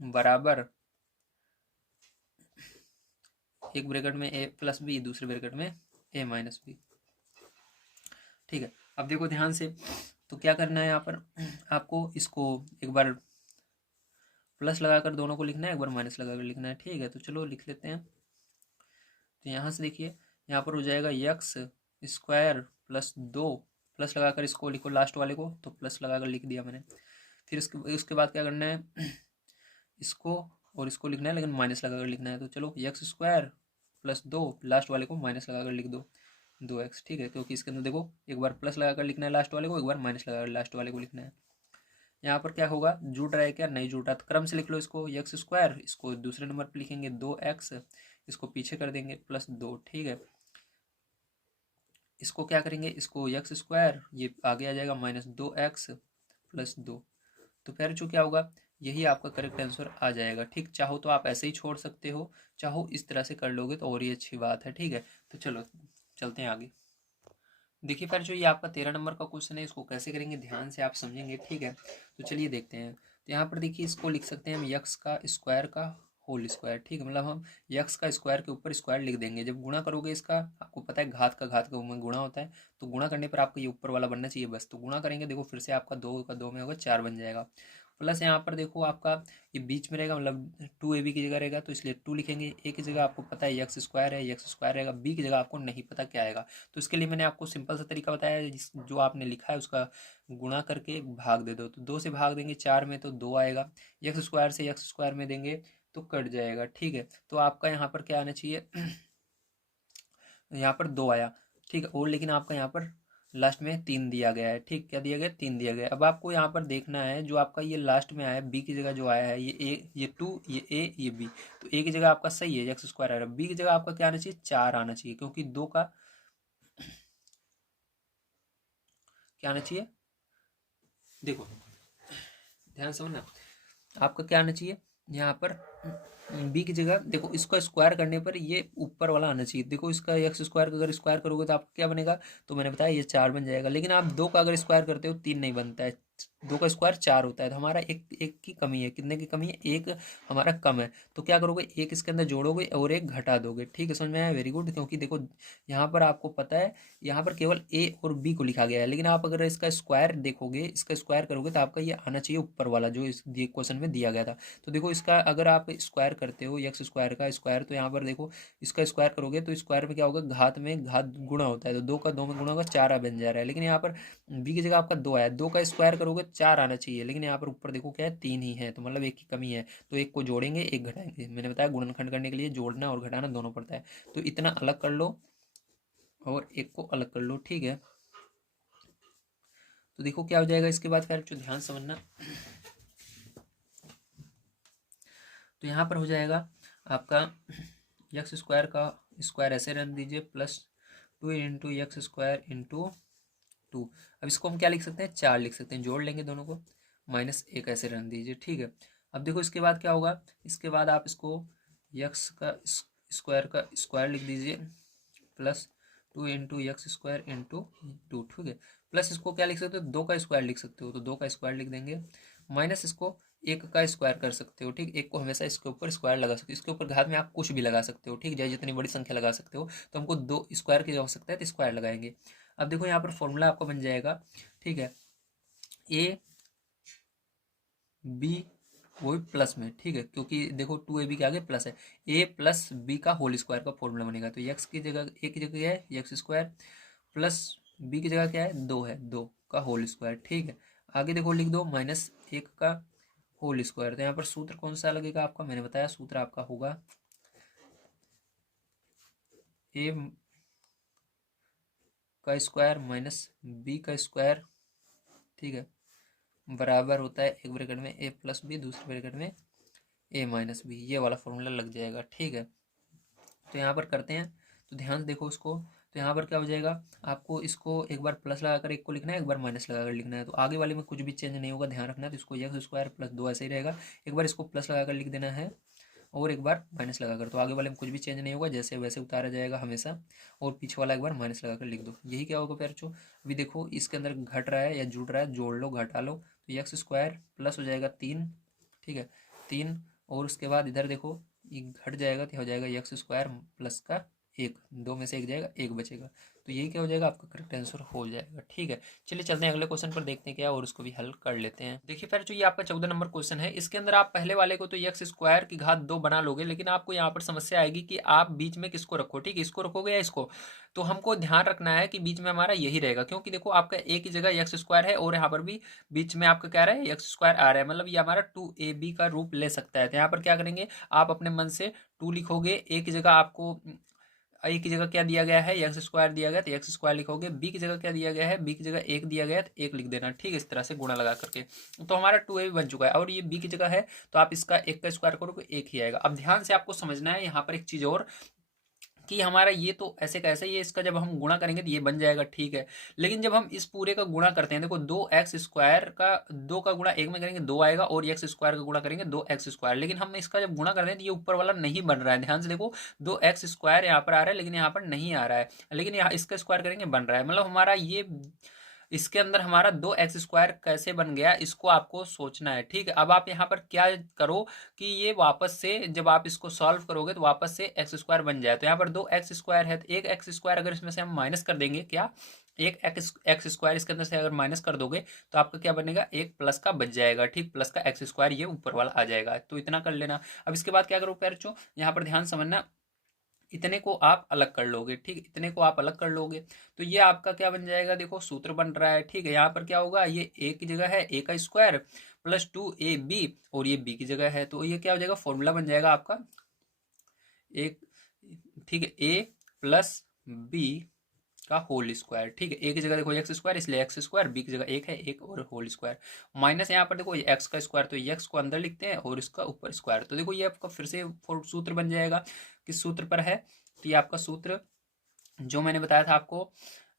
बराबर, एक ब्रैकेट में ए प्लस बी, दूसरे ब्रैकेट में ए माइनस बी। ठीक है, अब देखो ध्यान से, तो क्या करना है यहाँ पर आपको, इसको एक बार प्लस लगाकर दोनों को लिखना है, एक बार माइनस लगाकर लिखना है। ठीक है, तो चलो लिख लेते हैं। तो यहाँ से देखिए, यहाँ पर हो जाएगा यक्स स्क्वायर प्लस 2, प्लस लगाकर इसको लिखो लास्ट वाले को, तो प्लस लगाकर लिख दिया मैंने। फिर उसके बाद क्या करना है, इसको और इसको लिखना है लेकिन माइनस लगाकर लिखना है। तो चलो यक्स स्क्वायर प्लस 2, लास्ट वाले को माइनस लगाकर लिख दो 2x। ठीक है, क्योंकि इसके अंदर देखो एक बार प्लस लगाकर लिखना है लास्ट वाले को, एक बार माइनस लगाकर लास्ट वाले को लिखना है। यहाँ पर क्या होगा, जुड़ रहा है क्या, नहीं जुड़ रहा, तो क्रम से लिख लो इसको। यक्स स्क्वायर इसको दूसरे नंबर पर लिखेंगे 2x, इसको पीछे कर देंगे प्लस 2। ठीक है, इसको क्या करेंगे, इसको यक्स स्क्वायर ये आगे आ जाएगा माइनस 2x प्लस 2। तो फिर जो क्या होगा, यही आपका करेक्ट आंसर आ जाएगा। ठीक, चाहो तो आप ऐसे ही छोड़ सकते हो, चाहो इस तरह से कर लोगे तो और ही अच्छी बात है। ठीक है, तो चलो चलते हैं आगे। देखिए फिर जो ये आपका 13 नंबर का क्वेश्चन है, इसको कैसे करेंगे ध्यान से आप समझेंगे। ठीक है, तो चलिए देखते हैं। तो यहाँ पर देखिए, इसको लिख सकते हैं हम यक्स का स्क्वायर का होल स्क्वायर। ठीक है, मतलब हम यक्स का स्क्वायर के ऊपर स्क्वायर लिख देंगे। जब गुणा करोगे इसका, आपको पता है घात का गुणा होता है, तो गुणा करने पर आपको ये ऊपर वाला बनना चाहिए बस। तो गुणा करेंगे, देखो फिर से आपका 2 का 2 में होगा 4 बन जाएगा। प्लस यहाँ पर देखो आपका ये बीच में रहेगा, मतलब 2ab की जगह रहेगा, तो इसलिए 2 लिखेंगे। ए की जगह आपको पता है यक्स स्क्वायर है, यक्स स्क्वायर रहेगा। बी की जगह आपको नहीं पता क्या आएगा, तो इसके लिए मैंने आपको सिंपल सा तरीका बताया है, जो आपने लिखा है उसका गुणा करके भाग दे दो। तो 2 से भाग देंगे 4 में, तो 2 आएगा। यक्स स्क्वायर से यक्स स्क्वायर में देंगे तो कट जाएगा। ठीक है, तो आपका यहाँ पर क्या आना चाहिए यहाँ पर 2 आया। ठीक है, और लेकिन आपका यहाँ पर लास्ट में 3 दिया गया है। ठीक, क्या दिया गया, 3 दिया गया है। अब आपको यहाँ पर देखना है, जो आपका ये लास्ट में आया है बी की जगह जो आया है, ये ए, ये 2, ये ए, ये बी, तो ए की जगह आपका सही है एक्स स्क्वायर आ रहा है, बी की जगह आपका क्या आना चाहिए, 4 आना चाहिए, क्योंकि 2 का क्या आना चाहिए, देखो ध्यान समझना, आपका क्या आना चाहिए यहाँ पर, बी की जगह देखो, इसका स्क्वायर करने पर ये ऊपर वाला आना चाहिए। देखो इसका एक्स स्क्वायर का अगर स्क्वायर करोगे तो आपका क्या बनेगा, तो मैंने बताया ये 4 बन जाएगा। लेकिन आप 2 का अगर स्क्वायर करते हो 3 नहीं बनता है, 2 का स्क्वायर 4 होता है। तो हमारा एक एक की कमी है, कितने की कमी है, एक हमारा कम है। तो क्या करोगे, एक इसके अंदर जोड़ोगे और एक घटा दोगे। ठीक है, समझ में आया, वेरी गुड। क्योंकि देखो यहाँ पर आपको पता है, यहाँ पर केवल ए और बी को लिखा गया है, लेकिन आप अगर इसका स्क्वायर देखोगे, इसका स्क्वायर करोगे तो आपका ये आना चाहिए ऊपर वाला जो इस क्वेश्चन में दिया गया था। तो देखो इसका अगर आप स्क्वायर करते हो एक्स स्क्वायर का स्क्वायर, तो यहाँ पर देखो इसका स्क्वायर करोगे तो स्क्वायर में क्या होगा, घात में घात गुणा होता है, तो 2 का 2 में गुणा होगा 4 बन जा रहा है। लेकिन यहाँ पर बी की जगह आपका 2 आया, 2 का स्क्वायर करोगे 4 आना चाहिए, लेकिन यहाँ पर ऊपर देखो क्या है, 3 ही है, तो मतलब एक की कमी है। तो एक को जोड़ेंगे, एक घटाएंगे। मैंने बताया गुणनखंड करने के लिए जोड़ना और घटाना दोनों पड़ता है। तो इतना अलग कर लो और एक को अलग कर लो। ठीक है, तो देखो क्या हो जाएगा इसके बाद, फिर जो ध्यान समझना, तो यहाँ पर हो जाएगा आपका यक्स स्क्वायर का स्क्वायर ऐसे रन दीजिए, plus 2 into x square into 2। अब इसको हम क्या लिख सकते हैं, 4 लिख सकते हैं, जोड़ लेंगे दोनों को, माइनस 1 ऐसे रन दीजिए। ठीक है, अब देखो इसके बाद क्या होगा, इसके बाद आप इसको यक्स का स्क्वायर लिख दीजिए, plus 2 into x square into 2। ठीक है, प्लस इसको क्या लिख सकते हो, 2 का स्क्वायर लिख सकते हो, तो 2 का स्क्वायर लिख देंगे, माइनस इसको 1 का स्क्वायर कर सकते हो। ठीक, एक को हमेशा इसके ऊपर स्क्वायर लगा सकते हो, इसके ऊपर घात में आप कुछ भी लगा सकते हो। ठीक, चाहे जितनी बड़ी संख्या लगा सकते हो, तो हमको 2 स्क्वायर की आवश्यकता है तो स्क्वायर लगाएंगे। अब देखो यहाँ पर फॉर्मूला आपका बन जाएगा, ठीक है, ए बी वो प्लस में। ठीक है, क्योंकि देखो 2ab के आगे प्लस है, a प्लस बी का होल स्क्वायर का फॉर्मूला बनेगा। तो एक्स की जगह ए की जगह है एक्स स्क्वायर, प्लस बी की जगह क्या है, 2 है, 2 का होल स्क्वायर। ठीक है, आगे देखो लिख दो माइनस 1 का होल स्क्वायर। तो यहाँ पर सूत्र कौन सा लगेगा आपका, मैंने बताया सूत्र आपका होगा ए का स्क्वायर माइनस बी का स्क्वायर ठीक है, बराबर होता है एक ब्रैकेट में ए प्लस बी, दूसरे ब्रैकेट में ए माइनस बी, ये वाला फॉर्मूला लग जाएगा। ठीक है, तो यहाँ पर करते हैं, तो ध्यान से देखो उसको। तो यहाँ पर क्या हो जाएगा, आपको इसको एक बार प्लस लगाकर एक को लिखना है, एक बार माइनस लगाकर लिखना है। तो आगे वाले में कुछ भी चेंज नहीं होगा, ध्यान रखना है। तो इसको एक्स स्क्वायर प्लस 2 ऐसे ही रहेगा, एक बार इसको प्लस लगाकर लिख देना है और एक बार माइनस लगाकर, तो आगे वाले में कुछ भी चेंज नहीं होगा, जैसे वैसे उतारा जाएगा हमेशा। और पीछे वाला एक बार माइनस लगाकर लिख दो, यही क्या होगा प्यार। अभी देखो इसके अंदर घट रहा है या जुड़ रहा है, जोड़ लो घटा लो, तो एक्स स्क्वायर प्लस हो जाएगा 3, ठीक है 3, और उसके बाद इधर देखो ये घट जाएगा तो हो जाएगा एक्स स्क्वायर प्लस का 1, 2 में से 1 जाएगा, 1 बचेगा। तो यही क्या हो जाएगा, आपका करेक्ट आंसर हो जाएगा। ठीक है, चलिए चलते हैं अगले क्वेश्चन पर, देखते हैं क्या और उसको भी हल कर लेते हैं। देखिए फिर जो ये आपका 14 नंबर क्वेश्चन है, इसके अंदर आप पहले वाले को तो एक्स स्क्वायर की घात 2 बना लोगे, लेकिन आपको यहाँ पर समस्या आएगी कि आप बीच में किसको रखो। ठीक है, इसको रखोगे या इसको। तो हमको ध्यान रखना है कि बीच में हमारा यही रहेगा, क्योंकि देखो आपका एक ही जगह एक्स स्क्वायर है और यहाँ पर भी बीच में आपका क्या रहा है, एक्स स्क्वायर आ रहा है, मतलब ये हमारा 2ab का रूप ले सकता है। तो यहाँ पर क्या करेंगे, आप अपने मन से 2 लिखोगे, एक ही जगह आपको ए की जगह क्या दिया गया है, एक्स स्क्वायर दिया गया तो एक्स स्क्वायर लिखोगे, बी की जगह क्या दिया गया है, बी की जगह 1 दिया गया है तो 1 लिख देना। ठीक है, इस तरह से गुणा लगा करके, तो हमारा 2a बन चुका है। और ये बी की जगह है तो आप इसका 1 का स्क्वायर करोगे 1 ही आएगा। अब ध्यान से आपको समझना है यहाँ पर एक चीज और, कि हमारा ये तो ऐसे कैसे, ये इसका जब हम गुणा करेंगे तो ये बन जाएगा। ठीक है, लेकिन जब हम इस पूरे का गुणा करते हैं, देखो 2x स्क्वायर का 2 का गुणा 1 में करेंगे 2 आएगा, और एक्स स्क्वायर का गुणा करेंगे 2x स्क्वायर, लेकिन हम इसका जब गुणा करते हैं तो ये ऊपर वाला नहीं बन रहा है। ध्यान से देखो 2x स्क्वायर यहाँ पर आ रहा है लेकिन यहाँ पर नहीं आ रहा है, लेकिन यहाँ इसका स्क्वायर करेंगे बन रहा है। मतलब हमारा ये इसके अंदर हमारा 2x स्क्वायर कैसे बन गया, इसको आपको सोचना है। ठीक है, अब आप यहाँ पर क्या करो कि ये वापस से जब आप इसको सॉल्व करोगे तो वापस से एक्स स्क्वायर बन जाए। तो यहाँ पर 2x स्क्वायर है, तो एक एक्स स्क्वायर अगर इसमें से हम माइनस कर देंगे, क्या एक एक्स स्क्वायर इसके अंदर से अगर माइनस कर दोगे तो आपका क्या बनेगा, एक प्लस का बच जाएगा। ठीक, प्लस का एक्स स्क्वायर ये ऊपर वाला आ जाएगा। तो इतना कर लेना। अब इसके बाद क्या करो पैरचो, यहाँ पर ध्यान समझना, इतने को आप अलग कर लोगे। ठीक, इतने को आप अलग कर लोगे तो ये आपका क्या बन जाएगा, देखो सूत्र बन रहा है। ठीक है, यहाँ पर क्या होगा, ये ए की जगह है ए का स्क्वायर प्लस 2ab, और ये बी की जगह है तो ये क्या हो जाएगा, फॉर्मूला बन जाएगा आपका एक, ठीक है, ए प्लस बी का होल स्क्वायर। ठीक है, ए की जगह देखो एक्स स्क्वायर, इसलिए एक्स स्क्वायर, बी की जगह एक है, एक और होल स्क्वायर, माइनस यहाँ पर देखो ये एक्स का स्क्वायर, तो एक्स को अंदर लिखते हैं और इसका ऊपर स्क्वायर। तो देखो ये आपका फिर से सूत्र बन जाएगा, किस सूत्र पर है, तो ये आपका सूत्र जो मैंने बताया था आपको,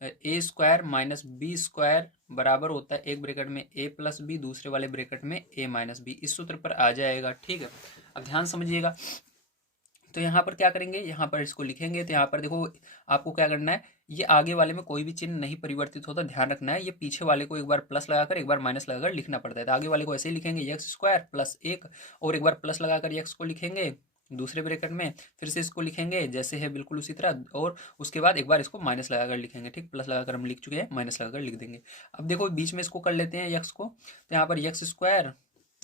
ए स्क्वायर माइनस बी स्क्वायर बराबर होता है एक ब्रैकेट में ए प्लस बी, दूसरे वाले ब्रैकेट में ए माइनस बी, इस सूत्र पर आ जाएगा। ठीक है, अब ध्यान समझिएगा। तो यहाँ पर क्या करेंगे, यहाँ पर इसको लिखेंगे, तो यहाँ पर देखो आपको क्या करना है, ये आगे वाले में कोई भी चिन्ह नहीं परिवर्तित होता, ध्यान रखना है। ये पीछे वाले को एक बार प्लस लगाकर एक बार माइनस लगाकर लिखना पड़ता है। तो आगे वाले को ऐसे ही लिखेंगे एक्स स्क्वायर प्लस 1, और एक बार प्लस लगाकर एक्स को लिखेंगे दूसरे ब्रैकेट में, फिर से इसको लिखेंगे जैसे है बिल्कुल उसी तरह, और उसके बाद एक बार इसको माइनस लगाकर लिखेंगे। ठीक, प्लस लगाकर हम लिख चुके हैं, माइनस लगाकर लिख देंगे। अब देखो बीच में इसको कर लेते हैं एक्स को, तो यहाँ पर एक्स स्क्वायर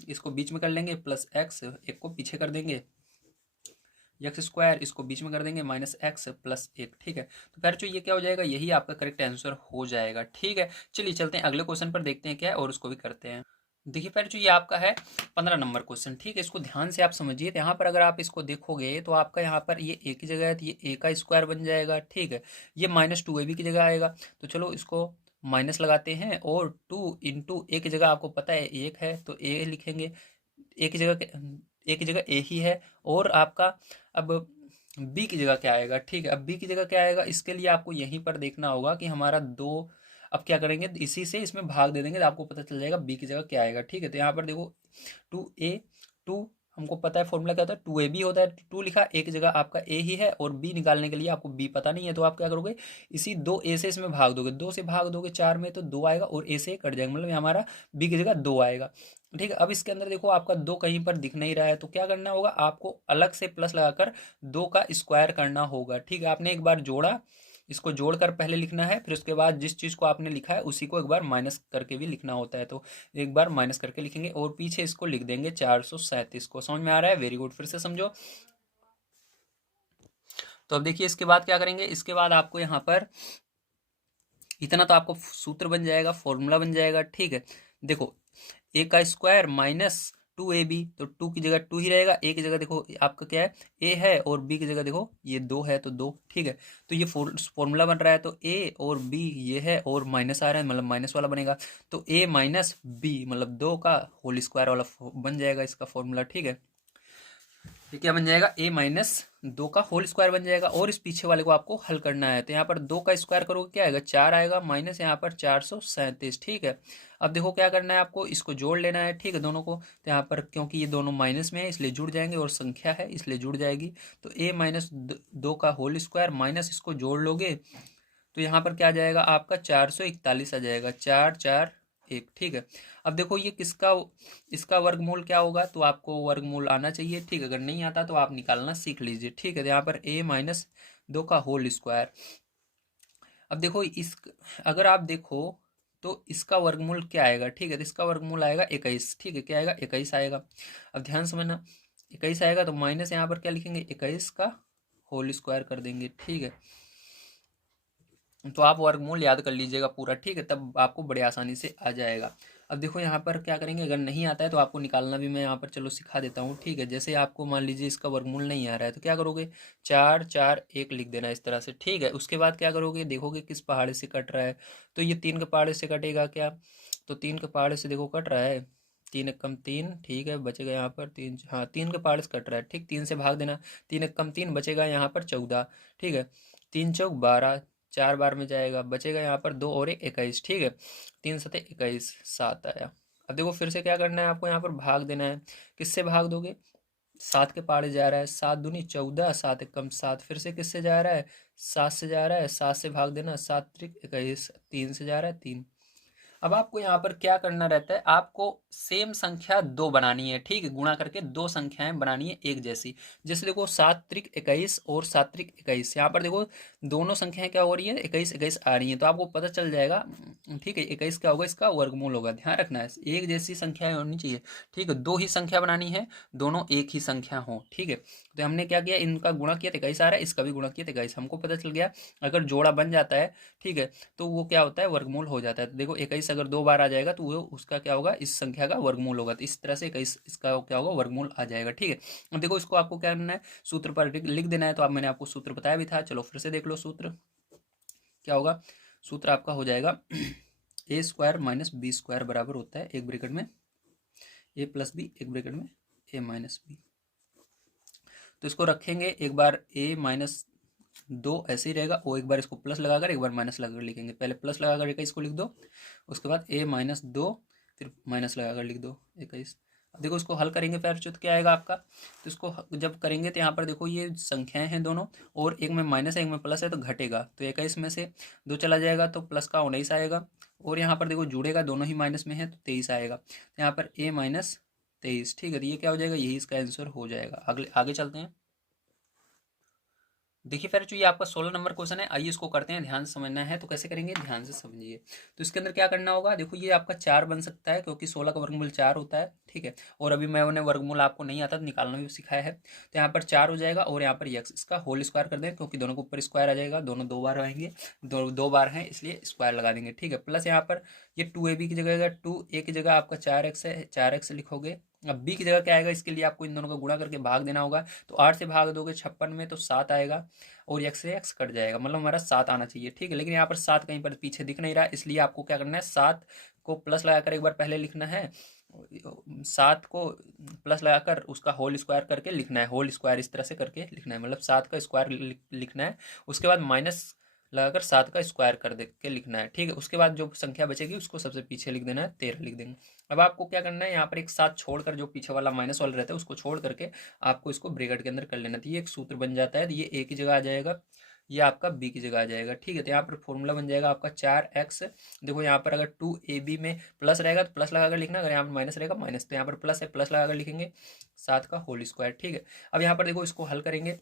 इसको बीच में कर लेंगे प्लस एक्स, एक को पीछे कर देंगे, एक्स स्क्वायर इसको बीच में कर देंगे माइनस एक्स प्लस 1। ठीक है, तो खैर ये क्या हो जाएगा, यही आपका करेक्ट आंसर हो जाएगा। ठीक है, चलिए चलते हैं अगले क्वेश्चन पर, देखते हैं क्या है और उसको भी करते हैं। देखिए फिर ये आपका है 15 नंबर क्वेश्चन। ठीक है, इसको ध्यान से आप समझिए। तो यहाँ पर अगर आप इसको देखोगे तो आपका यहाँ पर ये ए की जगह है तो ये ए का स्क्वायर बन जाएगा। ठीक है, ये माइनस 2ab की जगह आएगा, तो चलो इसको माइनस लगाते हैं, और 2 इंटू ए की जगह आपको पता है 1 है तो ए लिखेंगे, ए की जगह ए ही है, और आपका अब बी की जगह क्या आएगा। ठीक है, अब बी की जगह क्या आएगा, इसके लिए आपको यहीं पर देखना होगा कि हमारा 2, अब क्या करेंगे इसी से इसमें भाग दे देंगे तो आपको पता चल जाएगा बी की जगह क्या आएगा। ठीक है, तो यहाँ पर देखो 2 हमको पता है फॉर्मूला क्या होता है, 2ab होता है, 2 लिखा, ए की जगह आपका ए ही है, और बी निकालने के लिए आपको बी पता नहीं है, तो आप क्या करोगे, इसी 2a से इसमें भाग दोगे, 2 से भाग दोगे 4 में तो 2 आएगा, और ए से कट जाएगा, मतलब हमारा बी की जगह 2 आएगा। ठीक है, अब इसके अंदर देखो आपका 2 कहीं पर दिख नहीं रहा है, तो क्या करना होगा, आपको अलग से प्लस लगाकर 2 का स्क्वायर करना होगा। ठीक है, आपने एक बार जोड़ा, इसको जोड़कर पहले लिखना है, फिर उसके बाद जिस चीज़ को आपने लिखा है उसी को एक बार माइनस करके भी लिखना होता है, तो एक बार माइनस करके लिखेंगे और पीछे इसको लिख देंगे 437 को। समझ में आ रहा है, वेरी गुड, फिर से समझो। तो अब देखिए इसके बाद क्या करेंगे, इसके बाद आपको यहाँ पर इतना तो आपको सूत्र बन जाएगा, फॉर्मूला बन जाएगा। ठीक है, देखो ए का स्क्वायर माइनस 2ab, तो 2 की जगह 2 ही रहेगा, a की जगह देखो आपका क्या है a है, और b की जगह देखो ये 2 है तो 2, ठीक है। तो ये फॉर्मूला बन रहा है, तो a और b ये है, और माइनस आ रहा है मतलब माइनस वाला बनेगा, तो a माइनस b मतलब 2 का होल स्क्वायर वाला बन जाएगा इसका फॉर्मूला, ठीक है। ये क्या बन जाएगा, a माइनस 2 का होल स्क्वायर बन जाएगा, और इस पीछे वाले को आपको हल करना है। तो यहाँ पर 2 का स्क्वायर करोगे क्या आएगा, 4 आएगा, माइनस यहाँ पर 437, ठीक है। अब देखो क्या करना है आपको, इसको जोड़ लेना है, ठीक है, दोनों को। तो यहाँ पर क्योंकि ये दोनों माइनस में है इसलिए जुड़ जाएंगे, और संख्या है इसलिए जुड़ जाएगी। तो a माइनस 2 का होल स्क्वायर माइनस इसको जोड़ लोगे तो यहाँ पर क्या आ जाएगा आपका 441 आ जाएगा, 441, ठीक है। अब देखो ये किसका, इसका वर्गमूल क्या होगा, तो आपको वर्गमूल आना चाहिए, ठीक है। अगर नहीं आता तो आप निकालना सीख लीजिए, ठीक है। तो यहाँ पर a माइनस 2 का होल स्क्वायर। अब देखो इस, अगर आप देखो तो इसका वर्गमूल क्या आएगा, ठीक है। तो इसका वर्गमूल आएगा 21, ठीक है। क्या आएगा, 21 आएगा। अब ध्यान समझना, 21 आएगा तो माइनस यहाँ पर क्या लिखेंगे, 21 का होल स्क्वायर कर देंगे, ठीक है। तो आप वर्गमूल याद कर लीजिएगा पूरा, ठीक है, तब आपको बड़े आसानी से आ जाएगा। अब देखो यहाँ पर क्या करेंगे, अगर नहीं आता है तो आपको निकालना भी मैं यहाँ पर चलो सिखा देता हूँ, ठीक है। जैसे आपको मान लीजिए इसका वर्गमूल नहीं आ रहा है तो क्या करोगे, 4 4 1 लिख देना इस तरह से, ठीक है। उसके बाद क्या करोगे, देखोगे किस पहाड़े से कट रहा है, तो ये 3 के पहाड़े से कटेगा क्या, तो 3 के पहाड़े से देखो कट रहा है, 3 एक कम 3, ठीक है, बचेगा यहाँ पर 3, हाँ 3 के पहाड़े से कट रहा है, ठीक। 3 से भाग देना, 3 एक कम 3, बचेगा यहाँ पर 14, ठीक है। 3 चौक 12, 4 बार में जाएगा, बचेगा यहाँ पर 2 और 1 21, ठीक है। 3 सते 21, 7 आया। अब देखो फिर से क्या करना है आपको, यहाँ पर भाग देना है। किससे भाग दोगे, 7 के पहाड़े जा रहा है, 7 दूनी 14, 7 एक कम 7, फिर से किससे जा रहा है, 7 से जा रहा है, 7 से भाग देना, 7 त्रिक 21, 3 से जा रहा है 3। अब आपको यहाँ पर क्या करना रहता है, आपको सेम संख्या 2 बनानी है, ठीक है। गुणा करके 2 संख्याएं बनानी है एक जैसी। जैसे देखो 7 त्रिक 21 और 7 त्रिक 21, यहाँ पर देखो दोनों संख्याएं क्या हो रही है, 21 21 आ रही है, तो आपको पता चल जाएगा, ठीक है। 21 क्या होगा, इसका वर्गमूल होगा, ध्यान रखना है एक जैसी संख्याएं होनी चाहिए, ठीक है। 2 ही संख्या बनानी है, दोनों एक ही संख्या हो, ठीक है। तो हमने क्या किया, इनका गुणा किया 21 आ रहा है, इसका भी गुणा किया 21, हमको पता चल गया अगर जोड़ा बन जाता है, ठीक है, तो वो क्या होता है, वर्गमूल हो जाता है। तो देखो 21 अगर 2 बार आ जाएगा तो वो उसका क्या होगा, इस संख्या का वर्गमूल होगा। तो इस तरह से 21 इसका क्या होगा, वर्गमूल आ जाएगा, ठीक है। अब देखो इसको आपको क्या करना है, सूत्र पर लिख देना है। तो आप, मैंने आपको सूत्र बताया भी था, चलो फिर से देख लो सूत्र क्या होगा। सूत्र आपका हो जाएगा ए स्क्वायर माइनस बी स्क्वायर बराबर होता है एक ब्रैकेट में ए प्लस बी, एक ब्रैकेट में ए माइनस बी। तो इसको रखेंगे, एक बार ए माइनस 2 ऐसे ही रहेगा, और एक बार इसको प्लस लगाकर एक बार माइनस लगाकर लिखेंगे। पहले प्लस लगाकर 21 को लिख दो, उसके बाद a माइनस 2, फिर माइनस लगाकर लिख दो 21। अब देखो इसको हल करेंगे फिर तो क्या आएगा आपका, तो इसको जब करेंगे तो यहाँ पर देखो ये संख्याएं हैं दोनों, और एक में माइनस है एक में प्लस है, तो घटेगा, तो 21 में से 2 चला जाएगा तो प्लस का 19 आएगा, और यहाँ पर देखो जुड़ेगा, दोनों ही माइनस में है तो 23 आएगा। तो यहाँ पर a माइनस 23, ठीक है। तो ये क्या हो जाएगा, यही इसका आंसर हो जाएगा। अगले आगे चलते हैं। देखिए फिर जो ये आपका 16 नंबर क्वेश्चन है, आइए इसको करते हैं, ध्यान से समझना है। तो कैसे करेंगे, ध्यान से समझिए। तो इसके अंदर क्या करना होगा, देखो ये आपका 4 बन सकता है क्योंकि 16 का वर्गमूल 4 होता है, ठीक है। और अभी मैंने वर्गमूल आपको नहीं आता तो निकालना भी सिखाया है। तो यहाँ पर 4 हो जाएगा, और यहाँ पर यक्स, इसका होल स्क्वायर कर दें क्योंकि दोनों के ऊपर स्क्वायर आ जाएगा, दोनों 2 बार आएंगे, दो बार हैं इसलिए स्क्वायर लगा देंगे, ठीक है। प्लस यहाँ पर ये 2ab की जगह, 2a की जगह आपका 4x है, 4x लिखोगे। अब b की जगह क्या आएगा, इसके लिए आपको इन दोनों का गुणा करके भाग देना होगा। तो 8 से भाग दोगे 56 में तो 7 आएगा, और x से x कट जाएगा, मतलब हमारा 7 आना चाहिए, ठीक है। लेकिन यहाँ पर 7 कहीं पर पीछे दिख नहीं रहा, इसलिए आपको क्या करना है, 7 को प्लस लगाकर एक बार पहले लिखना है, 7 को प्लस लगाकर उसका होल स्क्वायर करके लिखना है, होल स्क्वायर इस तरह से करके लिखना है, मतलब 7 का स्क्वायर लिखना है। उसके बाद माइनस लगाकर 7 का स्क्वायर कर दे के लिखना है, ठीक है। उसके बाद जो संख्या बचेगी उसको सबसे पीछे लिख देना है, 13 लिख देंगे। अब आपको क्या करना है, यहाँ पर एक 7 छोड़कर जो पीछे वाला माइनस वाला रहता है उसको छोड़ करके आपको इसको ब्रैकेट के अंदर कर लेना। तो ये एक सूत्र बन जाता है, तो ये a की जगह आ जाएगा, ये आपका b की जगह आ जाएगा, ठीक है। तो यहाँ पर फॉर्मूला बन जाएगा आपका 4x। देखो यहाँ पर अगर 2ab में प्लस रहेगा तो प्लस लगाकर लिखना, अगर यहाँ पर माइनस रहेगा माइनस, तो यहाँ पर प्लस है, प्लस लगाकर लिखेंगे 7 का होल स्क्वायर, ठीक है। अब यहाँ पर देखो इसको हल करेंगे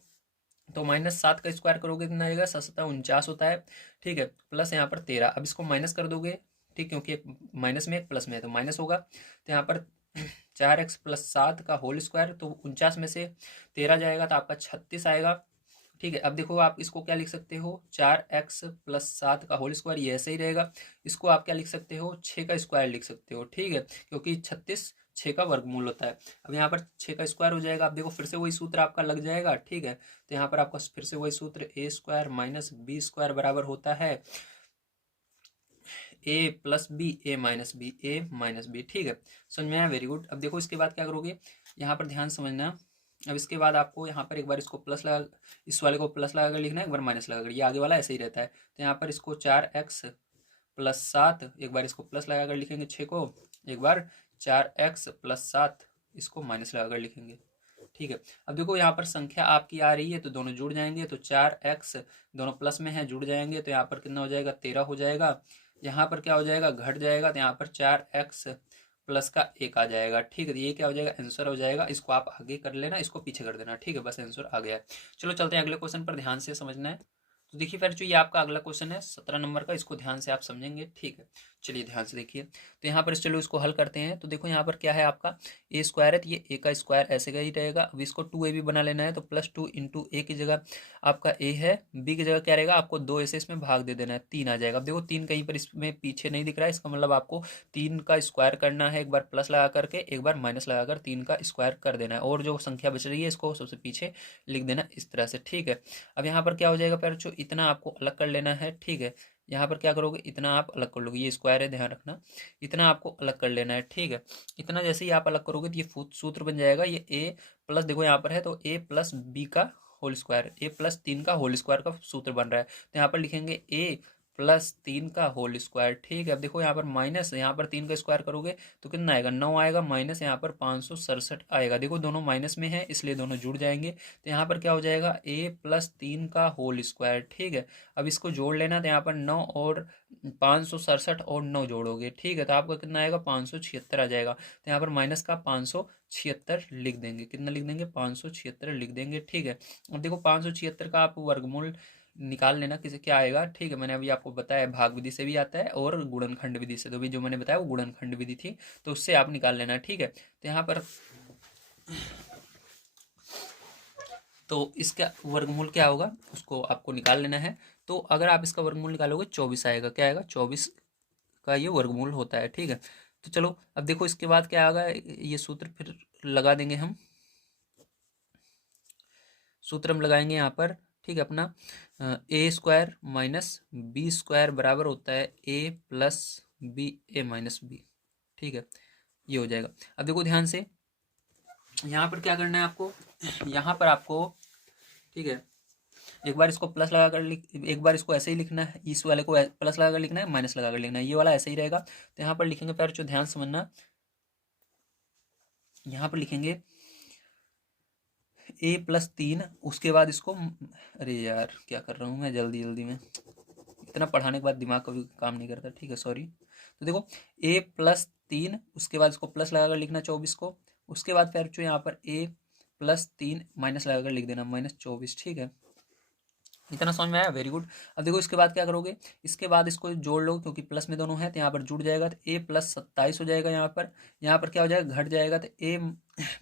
तो -7 का स्क्वायर करोगे कितना आएगा, 7 49 होता है, ठीक है। प्लस यहाँ पर 13, अब इसको माइनस कर दोगे, ठीक, क्योंकि एक माइनस में एक प्लस में है तो माइनस होगा। तो यहाँ पर 4x प्लस 7 का होल स्क्वायर, तो 49 में से 13 जाएगा तो आपका 36 आएगा, ठीक है। अब देखो आप इसको क्या लिख सकते हो, 4x प्लस 7 का होल स्क्वायर, ये ऐसे ही रहेगा। इसको आप क्या लिख सकते हो, 6 का स्क्वायर लिख सकते हो, ठीक है, क्योंकि 36 6 का वर्गमूल होता है। अब यहाँ पर 6 का स्क्वायर हो जाएगा। अब देखो फिर से वही सूत्र आपका लग जाएगा, ठीक है। तो यहाँ पर आपका फिर से वही सूत्र ए स्क्वायर माइनस बी स्क्वायर बराबर होता है ए प्लस बी, ए माइनस बी, ए माइनस बी, ठीक है। समझ में आया, वेरी गुड। अब देखो इसके बाद क्या करोगे, यहाँ पर ध्यान समझना। अब इसके बाद आपको यहाँ पर एक बार इसको प्लस लगा, इस वाले को प्लस लगाकर लिखना है, एक बार माइनस लगाकर, ये आगे वाला ऐसे ही रहता है। तो यहाँ पर इसको 4x प्लस 7, एक बार इसको प्लस लगाकर लिखेंगे 6 को, एक बार 4x प्लस 7 इसको माइनस लगाकर लिखेंगे, ठीक है। अब देखो यहाँ पर संख्या आपकी आ रही है तो दोनों जुड़ जाएंगे, तो 4x दोनों प्लस में है, जुड़ जाएंगे, तो यहाँ पर कितना हो जाएगा, 13 हो जाएगा। यहाँ पर क्या हो जाएगा, घट जाएगा, तो यहाँ पर 4x प्लस का 1 आ जाएगा, ठीक है। तो ये क्या हो जाएगा, आंसर हो जाएगा। इसको आप आगे कर लेना, इसको पीछे कर देना, ठीक है, बस आंसर आ गया है। चलो चलते हैं अगले क्वेश्चन पर, ध्यान से समझना है। तो देखिए फिर जो ये आपका अगला क्वेश्चन है 17 नंबर का, इसको ध्यान से आप समझेंगे, ठीक है। चलिए ध्यान से देखिए, तो यहाँ पर चलो इसको हल करते हैं। तो देखो यहाँ पर क्या है आपका ए स्क्वायर है, तो ये ए का स्क्वायर ऐसे का ही रहेगा। अब इसको 2a भी बना लेना है, तो +2 इंटू ए की जगह आपका ए है, बी की जगह क्या रहेगा, आपको 2a से इसमें भाग दे देना है, 3 आ जाएगा। अब देखो 3 कहीं पर इसमें पीछे नहीं दिख रहा है, इसका मतलब आपको 3 का स्क्वायर करना है, एक बार प्लस लगा करके, एक बार माइनस लगाकर 3 का स्क्वायर कर देना है, और जो संख्या बच रही है इसको सबसे पीछे लिख देना इस तरह से, ठीक है। अब यहाँ पर क्या हो जाएगा, फिर जो इतना आपको अलग कर लेना है, ठीक है। यहाँ पर क्या करोगे, इतना आप अलग कर लोगे, ये स्क्वायर है ध्यान रखना, इतना आपको अलग कर लेना है, ठीक है। इतना जैसे ही आप अलग करोगे तो ये सूत्र बन जाएगा, ये ए प्लस, देखो यहाँ पर है तो ए प्लस बी का होल स्क्वायर, ए प्लस 3 का होल स्क्वायर का सूत्र बन रहा है। तो यहाँ पर लिखेंगे ए प्लस 3 का होल स्क्वायर, ठीक है। अब देखो यहाँ पर माइनस, यहाँ पर 3 का स्क्वायर करोगे तो कितना आएगा, 9 आएगा, माइनस यहाँ पर 567 आएगा। देखो दोनों माइनस में है इसलिए दोनों जुड़ जाएंगे, तो यहाँ पर क्या हो जाएगा, ए प्लस 3 का होल स्क्वायर, ठीक है। अब इसको जोड़ लेना, तो यहाँ पर 9 और 567 और 9 जोड़ोगे, ठीक है, तो आपका कितना आएगा, 576 आ जाएगा। तो यहाँ पर माइनस का 576 लिख देंगे, कितना लिख देंगे, 576 लिख देंगे, ठीक है। अब देखो 576 का आप वर्गमूल निकाल लेना, किसे क्या आएगा, ठीक है। मैंने अभी आपको बताया भाग विधि से भी आता है और गुणनखंड विधि से, तो भी जो मैंने बताया वो गुणनखंड विधि थी, तो उससे आप निकाल लेना, ठीक है। तो यहाँ पर तो इसका वर्गमूल क्या होगा उसको आपको निकाल लेना है। तो अगर आप इसका वर्गमूल निकालोगे 24 आएगा, क्या आएगा, 24 का ये वर्गमूल होता है, ठीक है। तो चलो अब देखो इसके बाद क्या आएगा, ये सूत्र फिर लगा देंगे हम, सूत्र हम लगाएंगे यहाँ पर, ठीक है। अपना ए स्क्वायर माइनस बी स्क्वायर बराबर होता है ए प्लस बी, ए माइनस बी, ठीक है, ये हो जाएगा। अब देखो ध्यान से, यहाँ पर क्या करना है आपको, यहाँ पर आपको, ठीक है, एक बार इसको प्लस लगाकर एक बार इसको ऐसे ही लिखना है, इस वाले को प्लस लगाकर लिखना है, माइनस लगाकर लिखना है, ये वाला ऐसे ही रहेगा। तो यहाँ पर लिखेंगे, फिर जो ध्यान समझना, यहाँ पर लिखेंगे ए प्लस 3, उसके बाद इसको, अरे यार क्या कर रहा हूँ मैं, जल्दी जल्दी में, इतना पढ़ाने के बाद दिमाग कभी काम नहीं करता, ठीक है, सॉरी। तो देखो ए प्लस 3, उसके बाद इसको प्लस लगाकर लिखना 24 को, उसके बाद फिर जो यहाँ पर ए प्लस 3 माइनस लगाकर लिख देना -24, ठीक है। इतना समझ में आया, वेरी गुड। अब देखो इसके बाद क्या करोगे, इसके बाद इसको जोड़ लो, क्योंकि प्लस में दोनों हैं तो यहाँ पर जुड़ जाएगा, तो ए प्लस 27 हो जाएगा। यहाँ पर क्या हो जाएगा, घट जाएगा, तो ए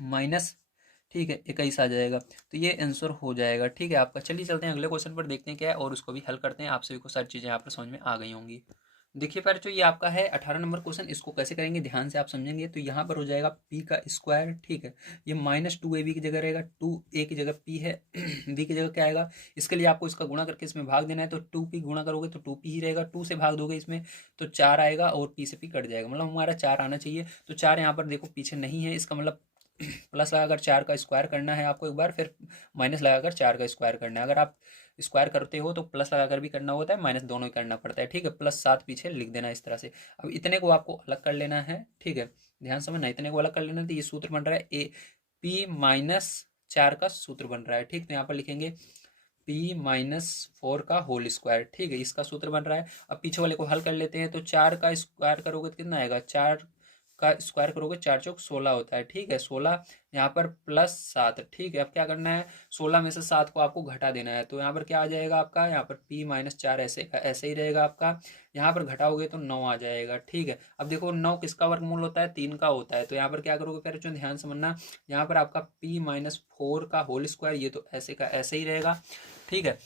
माइनस, ठीक है, 21 आ जाएगा। तो ये आंसर हो जाएगा, ठीक है आपका। चलिए चलते हैं अगले क्वेश्चन पर, देखते हैं क्या है और उसको भी हल करते हैं। आप सभी को सारी चीज़ें यहाँ पर समझ में आ गई होंगी। देखिए पर जो ये आपका है 18 नंबर क्वेश्चन, इसको कैसे करेंगे ध्यान से आप समझेंगे। तो यहाँ पर हो जाएगा पी का स्क्वायर, ठीक है, ये -2ab की जगह रहेगा, 2a की जगह p है, b की जगह क्या आएगा, इसके लिए आपको इसका गुणा करके इसमें भाग देना है, तो 2p गुणा करोगे तो 2p ही रहेगा, 2 से भाग दोगे इसमें तो 4 आएगा, और p से p कट जाएगा, मतलब हमारा 4 आना चाहिए। तो 4 यहाँ पर देखो पीछे नहीं है, इसका मतलब प्लस लगाकर 4 का स्क्वायर करना है आपको एक बार, फिर माइनस लगाकर 4 का स्क्वायर करना है। अगर आप स्क्वायर करते हो तो प्लस लगाकर भी करना होता है, माइनस दोनों ही करना पड़ता है, ठीक है। +7 पीछे लिख देना इस तरह से। अब इतने को आपको अलग कर लेना है, ठीक है, ध्यान समझना, इतने को अलग कर लेना है। तो ये सूत्र बन रहा है ए p -4 का सूत्र बन रहा है, ठीक। तो यहाँ पर लिखेंगे p-4 का होल स्क्वायर, ठीक है, इसका सूत्र बन रहा है। अब पीछे वाले को हल कर लेते हैं, तो 4 का स्क्वायर करोगे तो कितना आएगा, 4 का स्क्वायर करोगे 4 चौक 16 होता है, ठीक है, 16, यहाँ पर +7, ठीक है। अब क्या करना है, 16 में से 7 को आपको घटा देना है, तो यहाँ पर क्या आ जाएगा आपका, यहाँ पर p-4 ऐसे का ऐसे ही रहेगा आपका, यहाँ पर घटाओगे तो 9 आ जाएगा, ठीक है। अब देखो 9 किसका वर्गमूल होता है, 3 का होता है, तो यहाँ पर क्या करोगे, फिर जो ध्यान समझना, यहाँ पर आपका p-4 का होल स्क्वायर, ये तो ऐसे का ऐसे ही रहेगा, ठीक है।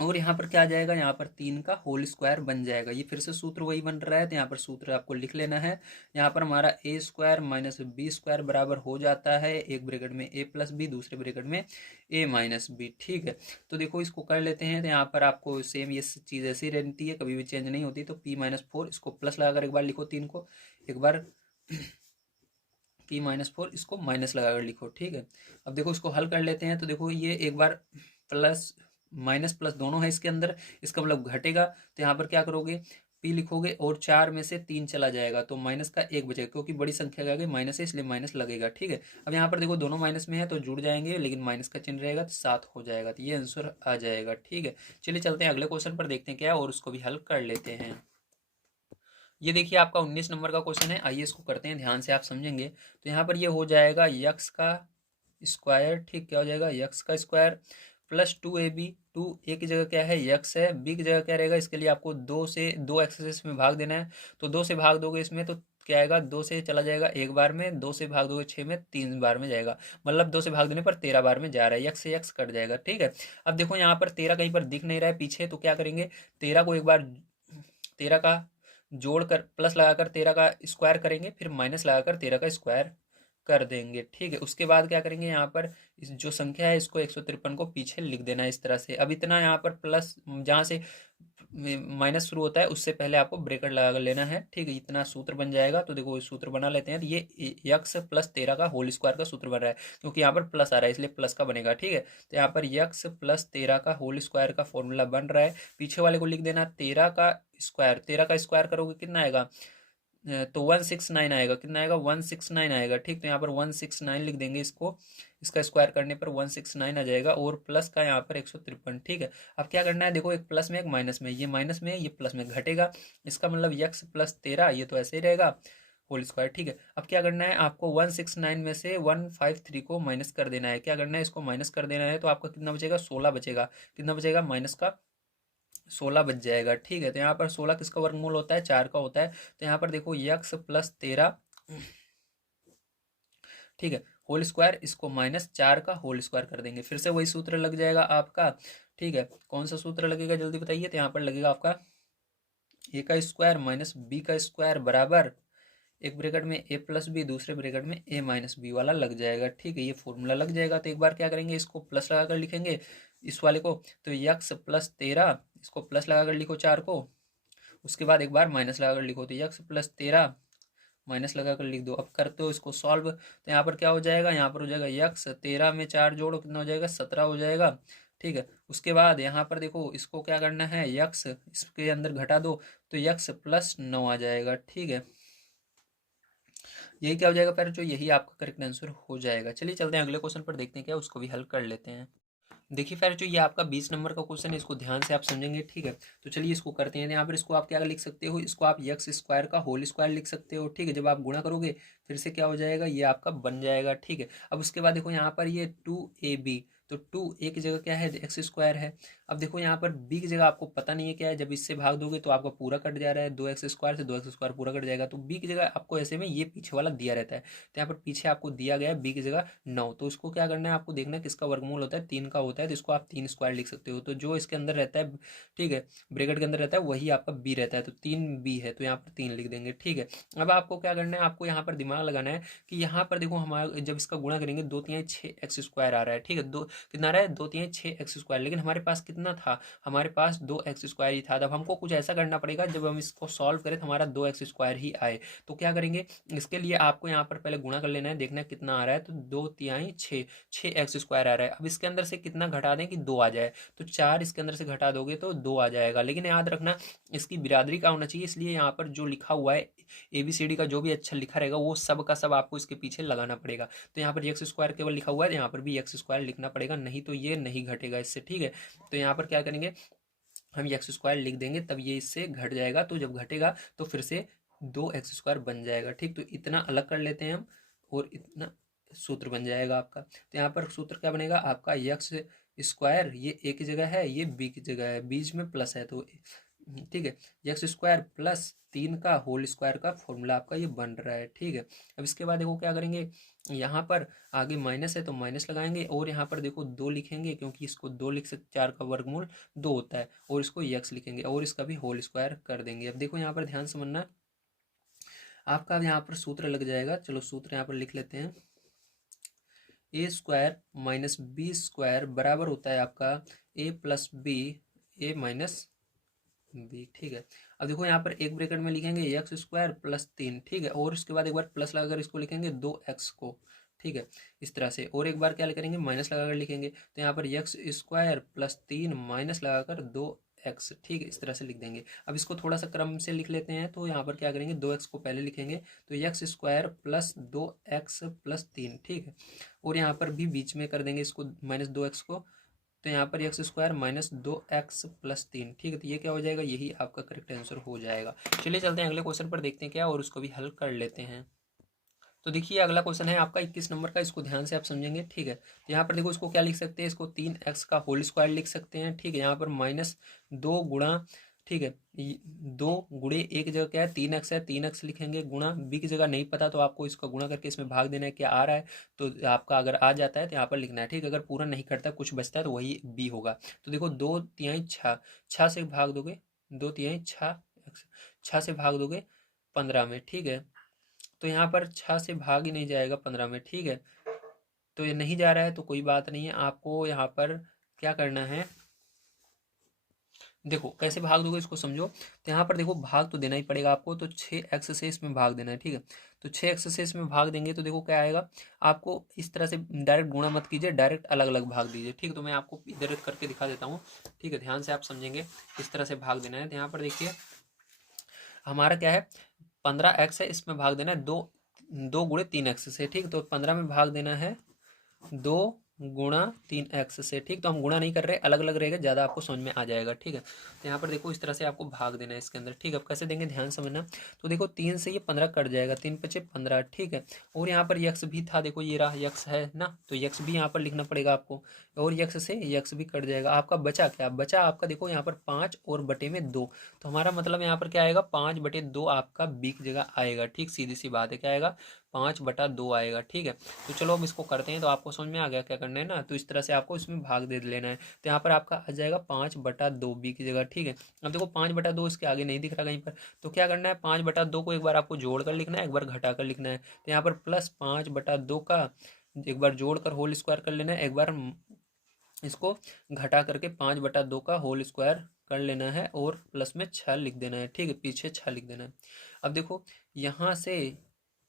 और यहाँ पर क्या आ जाएगा, यहाँ पर 3 का होल स्क्वायर बन जाएगा। ये फिर से सूत्र वही बन रहा है, तो यहाँ पर सूत्र आपको लिख लेना है। यहाँ पर हमारा ए स्क्वायर माइनस बी स्क्वायर बराबर हो जाता है, एक ब्रैकेट में ए प्लस बी, दूसरे ब्रैकेट में ए माइनस बी। ठीक है, तो देखो इसको कर लेते हैं। तो यहाँ पर आपको सेम ये चीज़ ऐसी रहती है, कभी भी चेंज नहीं होती। तो p-4 इसको प्लस लगाकर एक बार लिखो, 3 को एक बार p-4 इसको माइनस लगाकर लिखो। ठीक है, अब देखो इसको हल कर लेते हैं। तो देखो ये एक बार प्लस माइनस प्लस दोनों है इसके अंदर, इसका मतलब घटेगा। तो यहाँ पर क्या करोगे, p लिखोगे और 4 में से 3 चला जाएगा, तो माइनस का 1 बचेगा, क्योंकि बड़ी संख्या आ गई माइनस है इसलिए माइनस लगेगा। ठीक है, अब यहाँ पर देखो दोनों माइनस में है तो जुड़ जाएंगे, लेकिन माइनस का चिन्ह रहेगा तो 7 हो जाएगा। तो ये आंसर आ जाएगा। ठीक है, चलिए चलते हैं अगले क्वेश्चन पर, देखते हैं क्या है और उसको भी हल कर लेते हैं। ये देखिए आपका 19 नंबर का क्वेश्चन है, आइए इसको करते हैं, ध्यान से आप समझेंगे। तो यहाँ पर ये हो जाएगा यक्स का स्क्वायर। ठीक, क्या हो जाएगा, यक्स का स्क्वायर प्लस 2ab। 2a की जगह क्या है, यक्स है, b की जगह क्या रहेगा, इसके लिए आपको 2 से 2 एक्सेस में भाग देना है। तो 2 से भाग दोगे इसमें तो क्या आएगा, 2 से चला जाएगा एक बार में, 2 से भाग दोगे 6 में 3 बार में जाएगा, मतलब 2 से भाग देने पर 13 बार में जा रहा है, यक्स से यक्स कट जाएगा। ठीक है, अब देखो यहाँ पर 13 कहीं पर दिख नहीं रहा है पीछे, तो क्या करेंगे, 13 को एक बार 13 का जोड़कर प्लस लगाकर 13 का स्क्वायर करेंगे, फिर माइनस लगाकर 13 का स्क्वायर कर देंगे। ठीक है, उसके बाद क्या करेंगे, यहाँ पर इस जो संख्या है इसको 153 को पीछे लिख देना है इस तरह से। अब इतना यहाँ पर प्लस जहाँ से माइनस शुरू होता है उससे पहले आपको ब्रैकेट लगा लेना है। ठीक है, इतना सूत्र बन जाएगा। तो देखो सूत्र बना लेते हैं। तो ये यक्स प्लस 13 का होल स्क्वायर का सूत्र बन रहा है, क्योंकि यहाँ पर प्लस आ रहा है इसलिए प्लस का बनेगा। ठीक है, तो यहाँ पर यक्स प्लस 13 का होल स्क्वायर का फॉर्मूला बन रहा है। पीछे वाले को लिख देना 13 का स्क्वायर। 13 का स्क्वायर करोगे कितना आएगा, तो 169 आएगा। कितना आएगा, 169 आएगा। ठीक, तो यहाँ पर 169 लिख देंगे इसको, इसका स्क्वायर करने पर 169 आ जाएगा, और प्लस का यहाँ पर 153। ठीक है, अब क्या करना है, देखो एक प्लस में एक माइनस में, ये माइनस में ये प्लस में घटेगा, इसका मतलब यक्स प्लस 13 ये तो ऐसे ही रहेगा होल स्क्वायर। ठीक है, अब क्या करना है आपको, 169 में से 153 को माइनस कर देना है। क्या करना है, इसको माइनस कर देना है, तो आपका कितना बचेगा, 16 बचेगा। कितना बचेगा, माइनस का 16 बच जाएगा। ठीक है, तो यहाँ पर 16 किसका वर्गमूल होता है, 4 का होता है। तो यहाँ पर देखो यक्स प्लस 13, ठीक है, होल स्क्वायर, इसको -4 का होल स्क्वायर कर देंगे, फिर से वही सूत्र लग जाएगा आपका। ठीक है, कौन सा सूत्र लगेगा जल्दी बताइए। तो यहाँ पर लगेगा आपका ए का स्क्वायर माइनस बी का स्क्वायर बराबर, एक ब्रैकेट में ए प्लस बी, दूसरे ब्रैकेट में ए माइनस बी वाला लग जाएगा। ठीक है, ये फॉर्मूला लग जाएगा। तो एक बार क्या करेंगे, इसको प्लस लगाकर लिखेंगे इस वाले को, तो यक्स प्लस 13, इसको प्लस लगाकर लिखो 4 को, उसके बाद एक बार माइनस लगाकर लिखो, तो यक्स प्लस 13 माइनस लगाकर लिख दो। अब करते हो इसको सॉल्व, तो यहाँ पर क्या हो जाएगा, यहाँ पर हो जाएगा यक्स 13 में 4 जोड़ो कितना हो जाएगा, 17 हो जाएगा। ठीक है, उसके बाद यहाँ पर देखो इसको क्या करना है, यक्स इसके अंदर घटा दो, तो यक्स प्लस 9 आ जाएगा। ठीक है, यही क्या हो जाएगा फिर, जो यही आपका करेक्ट आंसर हो जाएगा। चलिए चलते हैं अगले क्वेश्चन पर, देखते हैं क्या उसको भी हल कर लेते हैं। देखिए फिर जो ये आपका 20 नंबर का क्वेश्चन है, इसको ध्यान से आप समझेंगे। ठीक है, तो चलिए इसको करते हैं। यहाँ पर इसको आप क्या लिख सकते हो, इसको आप यक्स स्क्वायर का होल स्क्वायर लिख सकते हो। ठीक है, जब आप गुणा करोगे फिर से क्या हो जाएगा, ये आपका बन जाएगा। ठीक है, अब उसके बाद देखो यहाँ पर ये 2ab, तो 2a की जगह क्या है, एक्स स्क्वायर है। अब देखो यहाँ पर b की जगह आपको पता नहीं है क्या है, जब इससे भाग दोगे तो आपका पूरा कट जा रहा है, 2x स्क्वायर से 2x स्क्वायर पूरा कट जाएगा, तो b की जगह आपको ऐसे में ये पीछे वाला दिया रहता है। तो यहाँ पर पीछे आपको दिया गया है b की जगह 9, तो इसको क्या करना है आपको देखना है किसका वर्गमूल होता है, 3 का होता है, तो इसको आप 3 स्क्वायर लिख सकते हो। तो जो इसके अंदर रहता है, ठीक है, ब्रैकेट के अंदर रहता है वही आपका b रहता है, तो 3b है, तो यहाँ पर 3 लिख देंगे। ठीक है, अब आपको क्या करना है, आपको यहाँ पर दिमाग लगाना है कि यहाँ पर देखो हमारा जब इसका गुणा करेंगे 2 3 6 एक्स स्क्वायर आ रहा है। ठीक है, दो कितना आ रहा है, 2 3 6 एक्स स्क्वायर, लेकिन हमारे पास कितना था, हमारे पास 2 एक्स स्क्वायर ही था। तब हमको कुछ ऐसा करना पड़ेगा जब हम इसको सॉल्व करें तो हमारा 2 एक्स स्क्वायर ही आए। तो क्या करेंगे, इसके लिए आपको यहाँ पर पहले गुणा कर लेना है, देखना है कितना आ रहा है, तो 2 तिहाई 6, 6 एक्स स्क्वायर आ रहा है। अब इसके अंदर से कितना घटा दें कि 2 आ जाए, तो 4 इसके अंदर से घटा दोगे तो 2 आ जाएगा। लेकिन याद रखना इसकी बिरादरी का होना चाहिए, इसलिए यहाँ पर जो लिखा हुआ है ABCD का जो भी अक्षर लिखा रहेगा वो सब का सब आपको इसके पीछे लगाना पड़ेगा। तो यहाँ पर एक्स स्क्वायर केवल लिखा हुआ है, यहाँ पर भी एक्स स्क्वायर लिखना पड़ेगा, नहीं तो ये नहीं घटेगा इससे। ठीक है, तो यहाँ पर क्या करेंगे, हम एक्स स्क्वायर लिख देंगे, तब ये इससे घट जाएगा, तो जब घटेगा तो फिर से 2 एक्स स्क्वायर बन जाएगा। ठीक, तो इतना अलग कर लेते हैं हम, और इतना सूत्र बन जाएगा आपका। तो यहाँ पर सूत्र क्या बनेगा आपका, एक्स स्क्वायर, ये ए की जगह है, ये बी की जगह है, बीच में प्लस है, तो ठीक है, एक्स स्क्वायर प्लस 3 का होल स्क्वायर का फॉर्मूला आपका ये बन रहा है। ठीक है, अब इसके बाद देखो क्या करेंगे, यहाँ पर आगे माइनस है तो माइनस लगाएंगे, और यहाँ पर देखो 2 लिखेंगे क्योंकि इसको 2 लिख सकते, 4 का वर्गमूल 2 होता है, और इसको एक्स लिखेंगे और इसका भी होल स्क्वायर कर देंगे। अब देखो यहाँ पर ध्यान समझना, आपका यहाँ पर सूत्र लग जाएगा। चलो सूत्र यहाँ पर लिख लेते हैं, ए स्क्वायर माइनस बी स्क्वायर बराबर होता है आपका ए प्लस बी, ए माइनस बी। ठीक है, अब देखो यहाँ पर एक ब्रैकेट में लिखेंगे एक्स स्क्वायर प्लस 3। ठीक है, और उसके बाद एक बार प्लस लगाकर इसको लिखेंगे 2x को। ठीक है, इस तरह से, और एक बार क्या करेंगे, माइनस लगाकर लिखेंगे, तो यहाँ पर एक्स स्क्वायर प्लस 3 माइनस लगाकर 2x। ठीक है, इस तरह से लिख देंगे। अब इसको थोड़ा सा क्रम से लिख लेते हैं, तो यहाँ पर क्या करेंगे, 2x को पहले लिखेंगे, तो x square plus 2x plus 3। ठीक है, और यहाँ पर भी बीच में कर देंगे इसको माइनस 2x को, तो यहाँ पर x square minus 2x plus 3। ठीक है, तो ये क्या हो जाएगा, यही आपका करेक्ट आंसर हो जाएगा। चलिए चलते हैं अगले क्वेश्चन पर, देखते हैं क्या, और उसको भी हल कर लेते हैं। तो देखिए अगला क्वेश्चन है आपका 21 नंबर का, इसको ध्यान से आप समझेंगे। ठीक है, तो यहाँ पर देखो इसको क्या लिख सकते हैं, इसको 3x का होल स्क्वायर लिख सकते हैं। ठीक है, यहाँ पर माइनस 2 गुणा, ठीक है, 2 गुणे एक जगह क्या है 3x है, 3x लिखेंगे, गुणा बी की जगह नहीं पता तो आपको इसका गुणा करके इसमें भाग देना है, क्या आ रहा है, तो आपका अगर आ जाता है तो यहाँ पर लिखना है। ठीक है, अगर पूरा नहीं करता कुछ बचता है तो वही बी होगा। तो देखो 2 तिहाई 6, 6 से भाग दोगे, 2 तिहाई 6, 6 से भाग दोगे 15 में। ठीक है, तो यहाँ पर 6 से भाग ही नहीं जाएगा 15 में। ठीक है, तो ये नहीं जा रहा है तो कोई बात नहीं है, आपको यहाँ पर क्या करना है, देखो कैसे भाग दोगे इसको समझो। तो यहाँ पर देखो भाग तो देना ही पड़ेगा आपको, तो 6x से इसमें भाग देना है। ठीक है, तो 6x से इसमें भाग देंगे तो देखो क्या आएगा, आपको इस तरह से डायरेक्ट गुणा मत कीजिए, डायरेक्ट अलग अलग भाग दीजिए। ठीक है, तो मैं आपको इधर करके दिखा देता हूँ। ठीक है, ध्यान से आप समझेंगे किस तरह से भाग देना है। तो यहाँ पर देखिए हमारा क्या है, 15x है, इसमें भाग देना है 2 गुणे 3x से। ठीक, तो 15 में भाग देना है 2 गुणा 3x से। ठीक, तो हम गुणा नहीं कर रहे, अलग अलग रहेगा, ज़्यादा आपको समझ में आ जाएगा। ठीक है, तो यहाँ पर देखो इस तरह से आपको भाग देना है इसके अंदर। ठीक है, अब कैसे देंगे ध्यान समझना। तो देखो 3 से ये 15 कट जाएगा, 3 × 5 = 15। ठीक है, और यहाँ पर यक्स भी था, देखो ये रहा यक्स है ना, तो यक्स भी यहाँ पर लिखना पड़ेगा आपको, और यक्स से यक्स भी कट जाएगा। आपका बचा क्या, बचा आपका देखो यहाँ पर 5 और बटे में 2, तो हमारा मतलब यहाँ पर क्या आएगा, 5/2 आपका बी की जगह आएगा। ठीक, सीधी सी बात है, क्या आएगा, 5/2 आएगा। ठीक है, तो चलो अब इसको करते हैं, तो आपको समझ में आ गया क्या करना है ना, तो इस तरह से आपको इसमें भाग दे लेना है। तो यहाँ पर आपका आ जाएगा 5/2 बी की जगह। ठीक है, अब देखो 5/2 इसके आगे नहीं दिख रहा कहीं पर, तो क्या करना है, 5/2 को एक बार आपको जोड़ कर लिखना है, एक बार घटा कर लिखना है। तो यहाँ पर प्लस 5/2 का एक बार जोड़कर होल स्क्वायर कर लेना है, एक बार इसको घटा करके 5/2 का होल स्क्वायर कर लेना है, और प्लस में 6 लिख देना है। ठीक है, पीछे 6 लिख देना है। अब देखो यहाँ से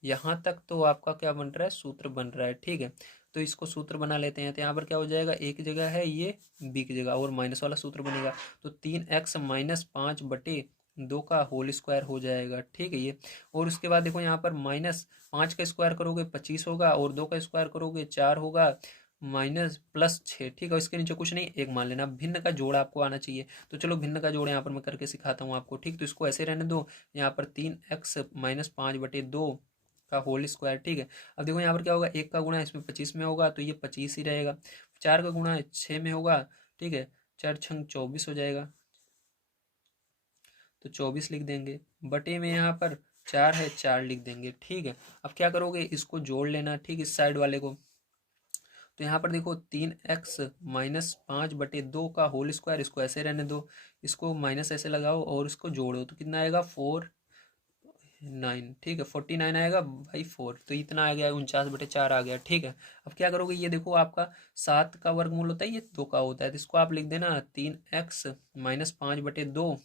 यहाँ तक तो आपका क्या बन रहा है, सूत्र बन रहा है। ठीक है, तो इसको सूत्र बना लेते हैं। तो यहाँ पर क्या हो जाएगा, एक जगह है ये बी की जगह, और माइनस वाला सूत्र बनेगा, तो 3x माइनस 5/2 का होल स्क्वायर हो जाएगा। ठीक है, ये, और उसके बाद देखो यहाँ पर माइनस 5 का स्क्वायर करोगे 25 होगा, और 2 का स्क्वायर करोगे 4 होगा, माइनस प्लस 6। ठीक है, इसके नीचे कुछ नहीं, एक मान लेना। भिन्न का जोड़ आपको आना चाहिए, तो चलो भिन्न का जोड़ यहाँ पर मैं करके सिखाता हूँ आपको। ठीक, तो इसको ऐसे रहने दो, यहाँ पर 3x माइनस 5/2 का होल स्क्वायर। ठीक है, अब देखो यहाँ पर क्या होगा, 1 का गुणा इसमें 25 में होगा, तो ये 25 ही रहेगा। 4 का गुणा 6 में होगा। ठीक है, 4×6 = 24 हो जाएगा, तो 24 लिख देंगे, बटे में यहाँ पर 4 है, 4 लिख देंगे। ठीक है, अब क्या करोगे, इसको जोड़ लेना। ठीक, इस साइड वाले को, तो यहाँ पर देखो 3x माइनस 5/2 का होल स्क्वायर, इसको ऐसे रहने दो, इसको माइनस ऐसे लगाओ और इसको जोड़ो, तो कितना आएगा, 49। ठीक है, 49 आएगा भाई 4, तो इतना आ गया, 49/4 आ गया। ठीक है, अब क्या करोगे, ये देखो आपका 7 का वर्गमूल होता है, ये 2 का होता है, तो इसको आप लिख देना 3x माइनस 5/2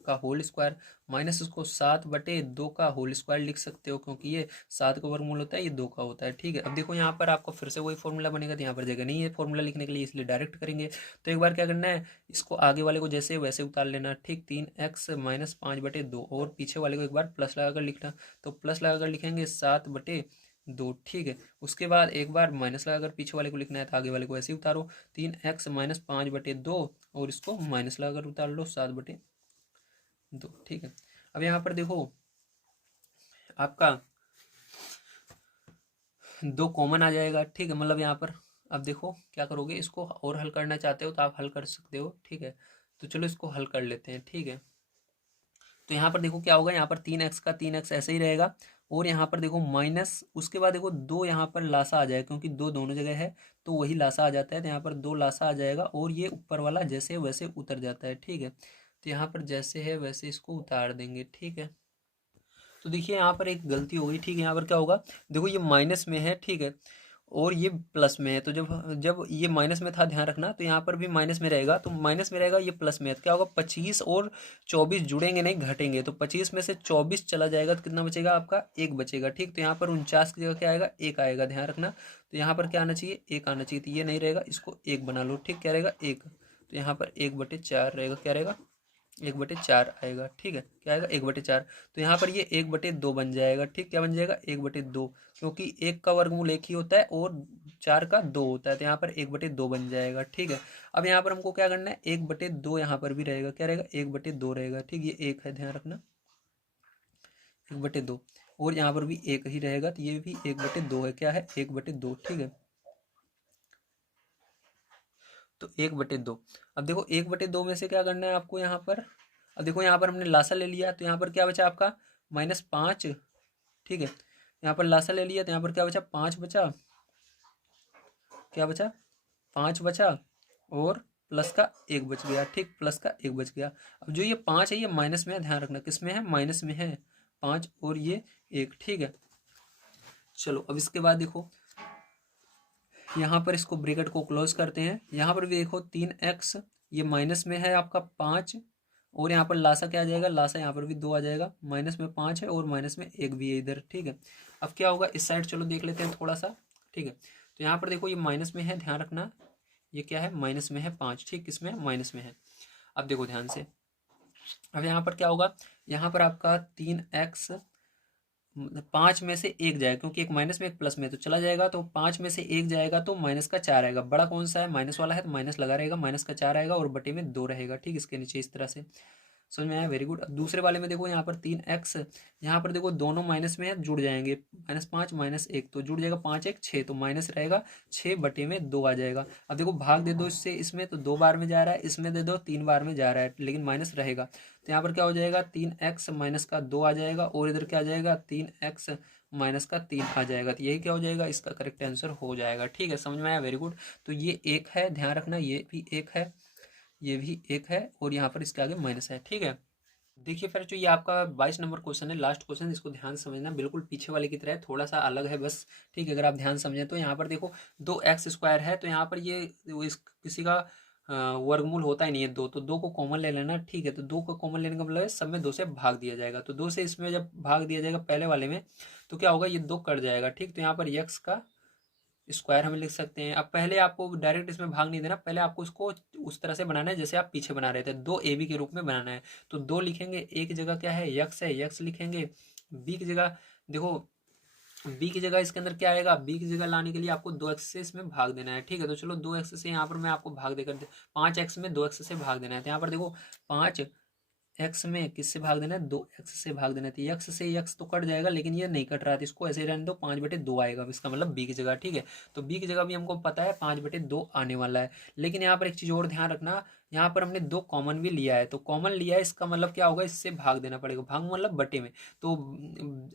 का होल स्क्वायर, माइनस इसको 7/2 का होल स्क्वायर लिख सकते हो, क्योंकि ये 7 का वर्गमूल होता है, ये 2 का होता है। ठीक है, अब देखो यहाँ पर आपको फिर से वही फॉर्मूला बनेगा, तो यहाँ पर जगह नहीं है फॉर्मूला लिखने के लिए, इसलिए डायरेक्ट करेंगे। तो एक बार क्या करना है, इसको आगे वाले को जैसे वैसे उतार लेना। ठीक, 3x माइनस 5/2, और पीछे वाले को एक बार प्लस लगाकर लिखना, तो प्लस लगाकर लिखेंगे 7/2। ठीक है, उसके बाद एक बार माइनस लगाकर पीछे वाले को लिखना है, तो आगे वाले को ऐसे ही उतारो, 3x माइनस 5/2, और इसको माइनस लगाकर उतार लो 7/2। ठीक है, अब यहाँ पर देखो आपका 2 कॉमन आ जाएगा। ठीक है, मतलब यहाँ पर अब देखो क्या करोगे, इसको और हल करना चाहते हो तो आप हल कर सकते हो। ठीक है, तो चलो इसको हल कर लेते हैं, ठीक है। तो यहाँ पर देखो क्या होगा, यहाँ पर 3x का 3x ऐसे ही रहेगा, और यहाँ पर देखो माइनस, उसके बाद देखो 2 यहाँ पर लासा आ जाएगा, क्योंकि 2 दोनों जगह है तो वही लासा आ जाता है, तो यहाँ पर 2 लासा आ जाएगा, और ये ऊपर वाला जैसे वैसे उतर जाता है, ठीक है। तो यहाँ पर जैसे है वैसे इसको उतार देंगे, ठीक है। तो देखिए यहाँ पर एक गलती हो गई, ठीक है। यहाँ पर क्या होगा, देखो ये माइनस में है, ठीक है, और ये प्लस में है, तो जब जब ये माइनस में था, ध्यान रखना, तो यहाँ पर भी माइनस में रहेगा, तो माइनस में रहेगा, ये प्लस में है, तो क्या होगा, 25 और 24 जुड़ेंगे नहीं, घटेंगे, तो 25 में से 24 चला जाएगा, तो कितना बचेगा आपका, 1 बचेगा, ठीक। तो यहाँ पर 49 की जगह क्या आएगा, 1 आएगा, ध्यान रखना। तो यहाँ पर क्या आना चाहिए, 1 आना चाहिए, तो ये नहीं रहेगा, इसको 1 बना लो, ठीक। क्या रहेगा, 1, तो यहाँ पर 1/4 रहेगा, क्या रहेगा, 1/4 आएगा, ठीक है। क्या आएगा, 1/4। तो यहाँ पर ये 1/2 बन जाएगा, ठीक। क्या बन जाएगा, 1/2, क्योंकि 1 का वर्गमूल 1 ही होता है और 4 का 2 होता है, तो यहाँ पर 1/2 बन जाएगा, ठीक है। अब यहाँ पर हमको क्या करना है, 1/2 यहाँ पर भी रहेगा, क्या रहेगा, 1/2 रहेगा, ठीक। ये 1 है, ध्यान रखना, 1/2, और यहाँ पर भी 1 ही रहेगा, तो ये भी 1/2 है, क्या है, 1/2, ठीक है। तो 1/2। अब देखो 1/2 में से क्या करना है आपको यहाँ पर, अब देखो यहाँ पर हमने लासा ले लिया, तो यहाँ पर क्या बचा आपका, -5, ठीक है। यहाँ पर लासा ले लिया, तो यहाँ पर क्या बचा, 5 बचा, क्या बचा, 5 बचा, और प्लस का 1 बच गया, ठीक, प्लस का 1 बच गया। अब जो ये 5 है ये माइनस में है, ध्यान रखना, किस में है, माइनस में है, 5 और ये 1, ठीक है। चलो अब इसके बाद देखो, यहाँ पर इसको ब्रैकेट को क्लोज करते हैं, यहाँ पर भी देखो 3x, ये माइनस में है आपका 5, और यहाँ पर लासा क्या आ जाएगा, लासा यहाँ पर भी 2 आ जाएगा, माइनस में 5 है और माइनस में 1 भी है इधर, ठीक है। अब क्या होगा, इस साइड चलो देख लेते हैं थोड़ा सा, ठीक है। तो यहाँ पर देखो ये माइनस में है, ध्यान रखना, ये क्या है, माइनस में है 5, ठीक, किसमें, माइनस में है। अब देखो ध्यान से, अब यहाँ पर क्या होगा, यहाँ पर आपका 3x, 5 में से 1 जाएगा, क्योंकि एक माइनस में एक प्लस में, तो चला जाएगा, तो 5 में से 1 जाएगा तो माइनस का 4 आएगा, बड़ा कौन सा है, माइनस वाला है, तो माइनस लगा रहेगा, माइनस का 4 आएगा, और बटे में 2 रहेगा, ठीक, इसके नीचे इस तरह से। समझ में आया, वेरी गुड। अब दूसरे वाले में देखो, यहाँ पर 3x, यहाँ पर देखो दोनों माइनस में है, जुड़ जाएंगे, -5 -1 तो जुड़ जाएगा, 5 1 6, तो माइनस रहेगा, 6/2 आ जाएगा। अब देखो भाग दे दो इससे, इसमें तो 2 बार में जा रहा है, इसमें दे दो 3 बार में जा रहा है, लेकिन माइनस रहेगा, तो यहाँ पर क्या हो जाएगा, 3x माइनस का 2 आ जाएगा, और इधर क्या आ जाएगा, 3x माइनस का 3 आ जाएगा, तो यही क्या हो जाएगा, इसका करेक्ट आंसर हो जाएगा, ठीक है। समझ में आया, वेरी गुड। तो ये 1 है, ध्यान रखना, ये भी 1 है, ये भी 1 है, और यहाँ पर इसके आगे माइनस है, ठीक है। देखिए फिर जो ये आपका 22 नंबर क्वेश्चन है, लास्ट क्वेश्चन, इसको ध्यान से समझना, बिल्कुल पीछे वाले की तरह है, थोड़ा सा अलग है बस, ठीक है। अगर आप ध्यान समझें तो यहाँ पर देखो 2x² है, तो यहाँ पर ये इस किसी का वर्गमूल होता ही नहीं है 2, तो 2 को कॉमन ले लेना, ठीक है। तो 2 को कॉमन लेने का मतलब है सब में 2 से भाग दिया जाएगा, तो 2 से इसमें जब भाग दिया जाएगा पहले वाले में, तो क्या होगा, ये 2 कट जाएगा, ठीक। तो यहाँ पर x का स्क्वायर हम लिख सकते हैं। अब पहले आपको डायरेक्ट इसमें भाग नहीं देना, पहले आपको इसको उस तरह से बनाना है जैसे आप पीछे बना रहे थे, 2ab के रूप में बनाना है। तो 2 लिखेंगे, एक की जगह क्या है, यक्स है, यक्स लिखेंगे, बी की जगह देखो, बी की जगह इसके अंदर क्या आएगा, बी की जगह लाने के लिए आपको 2x से इसमें भाग देना है, ठीक है। तो चलो 2x से यहाँ पर मैं आपको भाग देकर 5x में 2x से भाग देना है, तो यहाँ पर देखो 5 एक्स में किससे भाग देना है, 2x से भाग देना है, तो x से x तो कट जाएगा, लेकिन ये नहीं कट रहा था, इसको ऐसे ही रहने दो, 5/2 आएगा, इसका मतलब b की जगह, ठीक है। तो b की जगह भी हमको पता है 5/2 आने वाला है, लेकिन यहाँ पर एक चीज़ और ध्यान रखना, यहाँ पर हमने 2 कॉमन भी लिया है, तो कॉमन लिया है, इसका मतलब क्या होगा, इससे भाग देना पड़ेगा, भाग मतलब बटे में, तो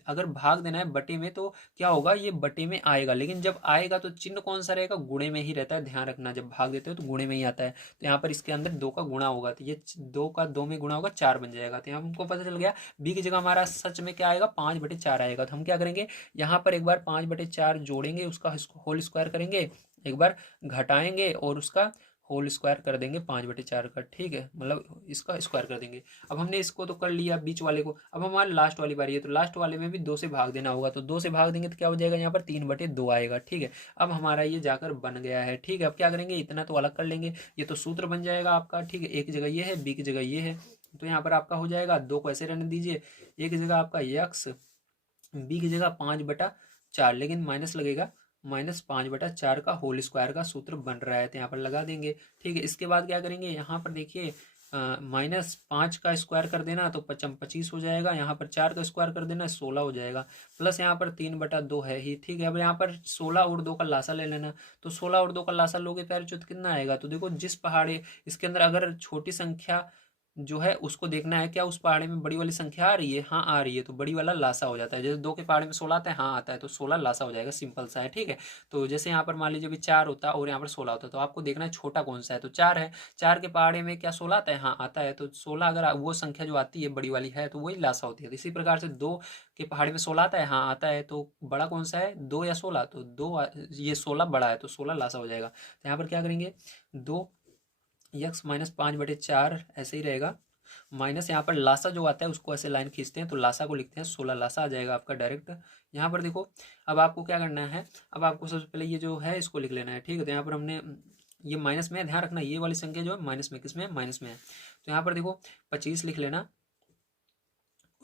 अगर भाग देना है बटे में तो क्या होगा, ये बटे में आएगा, लेकिन जब आएगा तो चिन्ह कौन सा रहेगा, गुणे में ही रहता है, ध्यान रखना, जब भाग देते हो तो गुणे में ही आता है, तो यहाँ पर इसके अंदर 2 का गुणा होगा, तो ये 2 का 2 में गुणा होगा, 4 बन जाएगा, तो यहाँ हमको पता चल गया बी की जगह हमारा सच में क्या आएगा, 5/4 आएगा। तो हम क्या करेंगे, यहाँ पर एक बार 5/4 जोड़ेंगे, उसका होल स्क्वायर करेंगे, एक बार घटाएंगे और उसका होल स्क्वायर कर देंगे 5/4 का, ठीक है, मतलब इसका स्क्वायर कर देंगे। अब हमने इसको तो कर लिया बीच वाले को, अब हमारे लास्ट वाली बारी है, तो लास्ट वाले में भी 2 से भाग देना होगा, तो 2 से भाग देंगे तो क्या हो जाएगा, यहाँ पर 3/2 आएगा, ठीक है। अब हमारा ये जाकर बन गया है, ठीक है। अब क्या करेंगे, इतना तो अलग कर लेंगे, ये तो सूत्र बन जाएगा आपका, ठीक है। एक जगह ये है, बी की जगह ये है, तो यहाँ पर आपका हो जाएगा, 2 को ऐसे रहने दीजिए, एक जगह आपका यक्स, बी की जगह 5/4, लेकिन माइनस लगेगा, -5/4 का होल स्क्वायर का सूत्र बन रहा है, तो यहाँ पर लगा देंगे, ठीक है। इसके बाद क्या करेंगे, यहाँ पर देखिए -5 का स्क्वायर कर देना तो 25 हो जाएगा। यहाँ पर 4 का स्क्वायर कर देना 16 हो जाएगा। प्लस यहाँ पर 3/2 है ही, ठीक है। अब यहाँ पर 16 और 2 का लासा ले लेना, तो 16 और 2 का लासा लोगे प्यारे तो कितना आएगा। तो देखो जिस पहाड़ी इसके अंदर अगर छोटी संख्या जो है उसको देखना है, क्या उस पहाड़े में बड़ी वाली संख्या आ रही है, हाँ आ रही है, तो बड़ी वाला लासा हो जाता है। जैसे 2 के पहाड़े में 16 आता है, हाँ आता है, तो 16 लासा हो जाएगा, सिंपल सा है, ठीक है। तो जैसे यहाँ पर मान लीजिए अभी 4 होता और यहाँ पर 16 होता, तो आपको देखना है छोटा कौन सा है, तो 4 है। 4 के पहाड़े में क्या 16 आता है, हाँ आता है, तो 16 अगर वो संख्या जो आती है बड़ी वाली है तो वही लासा होती है। तो इसी प्रकार से 2 के पहाड़े में 16 आता है, हाँ आता है, तो बड़ा कौन सा है, 2 या 16, तो 2 ये 16 बड़ा है, तो 16 लासा हो जाएगा। तो यहाँ पर क्या करेंगे, 2x -5/4 ऐसे ही रहेगा, माइनस यहाँ पर लासा जो आता है उसको ऐसे लाइन खींचते हैं तो लासा को लिखते हैं 16 लासा आ जाएगा आपका डायरेक्ट। यहाँ पर देखो अब आपको क्या करना है, अब आपको सबसे पहले ये जो है इसको लिख लेना है, ठीक है। तो यहाँ पर हमने ये माइनस में है, ध्यान रखना ये वाली संख्या जो है माइनस में, किस में, माइनस में है। तो यहाँ पर देखो 25 लिख लेना।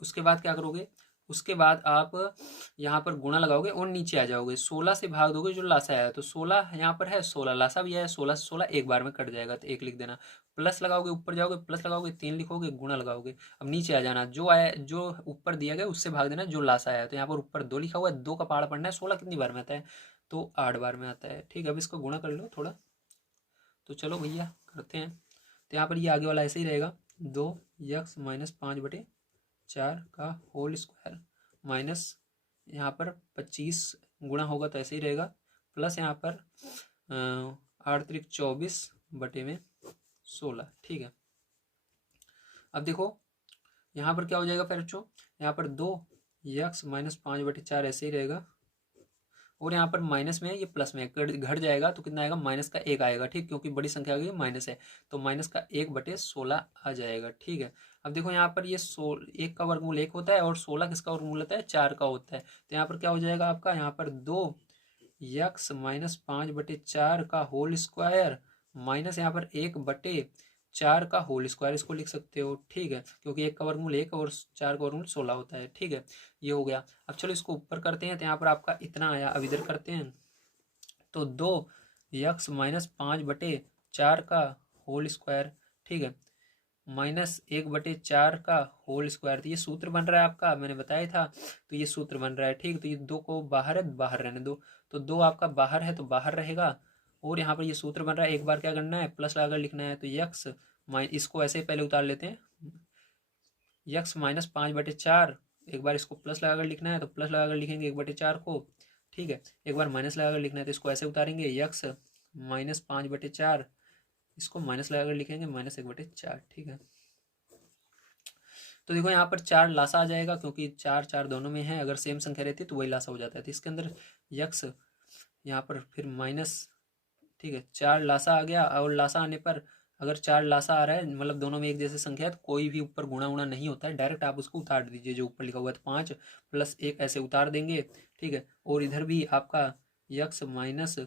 उसके बाद क्या करोगे, उसके बाद आप यहाँ पर गुणा लगाओगे और नीचे आ जाओगे, 16 से भाग दोगे जो लासा आया, तो 16 यहाँ पर है, 16 लासा भी है, 16 से 16 एक बार में कट जाएगा तो 1 लिख देना। प्लस लगाओगे, ऊपर जाओगे, प्लस लगाओगे, 3 लिखोगे, गुणा लगाओगे। अब नीचे आ जाना, जो आया जो ऊपर दिया गया उससे भाग देना जो लासा आया। तो यहाँ पर ऊपर 2 लिखा हुआ है, 2 का पहाड़ा पढ़ना है, 16 कितनी बार में आता है, तो 8 बार में आता है, ठीक है। अब इसको गुणा कर लो थोड़ा, तो चलो भैया करते हैं। तो यहाँ पर ये आगे वाला ऐसे ही रहेगा, 2x -5/4 का होल स्क्वायर माइनस यहाँ पर 25 गुणा होगा तो ऐसे ही रहेगा, प्लस यहाँ पर 8×3 = 24/16, ठीक है। अब देखो यहाँ पर क्या हो जाएगा फिर बच्चों, यहाँ पर 2x -5/4 ऐसे ही रहेगा, और यहाँ पर माइनस में है, ये प्लस में घट जाएगा तो कितना आएगा, -1 आएगा, ठीक, क्योंकि बड़ी संख्या आ गई माइनस है, तो -1/16 आ जाएगा, ठीक है। अब देखो यहाँ पर ये 1 का वर्गमूल 1 होता है और 16 किसका वर्गमूल होता है, 4 का होता है। तो यहाँ पर क्या हो जाएगा आपका, यहाँ पर 2x -5/4 का होल स्क्वायर माइनस यहाँ पर 1/4 का होल स्क्वायर, इसको लिख सकते हो, ठीक है, क्योंकि 1 का वर्गमूल 1 और 4 का वर्गमूल 16 होता है, ठीक है। ये हो गया। अब चलो इसको ऊपर करते हैं, तो यहाँ पर आपका इतना आया, अब इधर करते हैं तो 2x -5/4 का होल स्क्वायर, ठीक है, -1/4 का होल स्क्वायर। तो ये सूत्र बन रहा है आपका, मैंने बताया था, तो ये सूत्र बन रहा है, ठीक। तो ये 2 को बाहर है, बाहर रहने दो, तो 2 आपका बाहर है तो बाहर रहेगा, और यहाँ पर ये सूत्र बन रहा है, एक बार क्या करना है, प्लस लगाकर लिखना है, तो यक्स इसको ऐसे पहले उतार लेते हैं, यक्स -5/4, एक बार इसको प्लस लगाकर लिखना है तो प्लस लगाकर लिखेंगे 1/4 को, ठीक है। एक बार माइनस लगाकर लिखना है तो इसको ऐसे उतारेंगे, यक्स -5/4, इसको माइनस लगाकर लिखेंगे -1/4, ठीक है। तो देखो यहाँ पर 4 लासा आ जाएगा, क्योंकि 4 4 दोनों में है, अगर सेम संख्या रहती है तो वही लासा हो जाता है। तो इसके अंदर यक्स यहाँ पर फिर माइनस, ठीक है, 4 लासा आ गया, और लासा आने पर अगर 4 लासा आ रहा है मतलब दोनों में एक जैसे संख्या है तो कोई भी ऊपर गुणा उणा नहीं होता है, डायरेक्ट आप उसको उतार दीजिए जो ऊपर लिखा हुआ है, तो 5 + 1 ऐसे उतार देंगे, ठीक है। और इधर भी आपका यक्स माइनस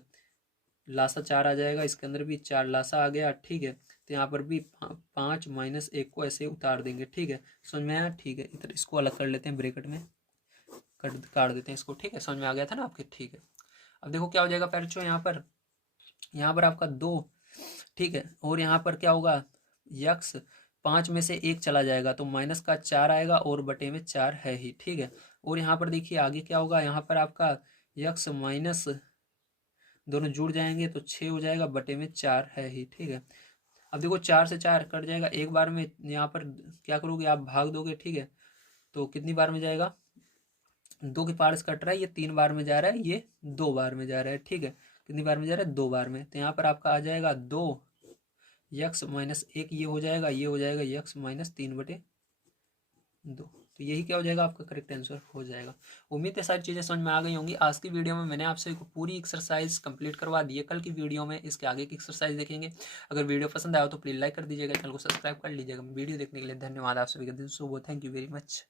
लासा 4 आ जाएगा, इसके अंदर भी 4 लासा आ गया, ठीक है। तो यहाँ पर भी 5 - 1 को ऐसे उतार देंगे, ठीक है। समझ में आया, ठीक है। इधर इसको अलग कर लेते हैं, ब्रैकेट में काट देते हैं इसको, ठीक है। समझ में आ गया था ना आपके, ठीक है। अब देखो क्या हो जाएगा पैरचो, यहाँ पर आपका 2, ठीक है, और यहाँ पर क्या होगा, यक्स 5 में से 1 चला जाएगा तो माइनस का 4 आएगा, और बटे में 4 है ही, ठीक है। और यहाँ पर देखिए आगे क्या होगा, यहाँ पर आपका यक्स माइनस दोनों जुड़ जाएंगे तो 6 हो जाएगा, बटे में 4 है ही, ठीक है। अब देखो 4 से 4 कट जाएगा एक बार में, यहाँ पर क्या करोगे आप भाग दोगे, ठीक है। तो कितनी बार में जाएगा, 2 के पार से कट रहा है, ये 3 बार में जा रहा है, ये 2 बार में जा रहा है, ठीक है। कितनी बार में जा रहा है, 2 बार में। तो यहाँ पर आपका आ जाएगा 2 यक्स -1, ये हो जाएगा, ये हो जाएगा यक्स -3/2। तो यही क्या हो जाएगा, आपका करेक्ट आंसर हो जाएगा। उम्मीद है सारी चीज़ें समझ में आ गई होंगी। आज की वीडियो में मैंने आपसे पूरी एक्सरसाइज कंप्लीट करवा दी है। कल की वीडियो में इसके आगे की एक्सरसाइज देखेंगे। अगर वीडियो पसंद आया तो प्लीज़ लाइक कर दीजिएगा, चैनल को सब्सक्राइब कर लीजिएगा। वीडियो देखने के लिए धन्यवाद। आप सभी का दिन शुभ हो। Thank you very much.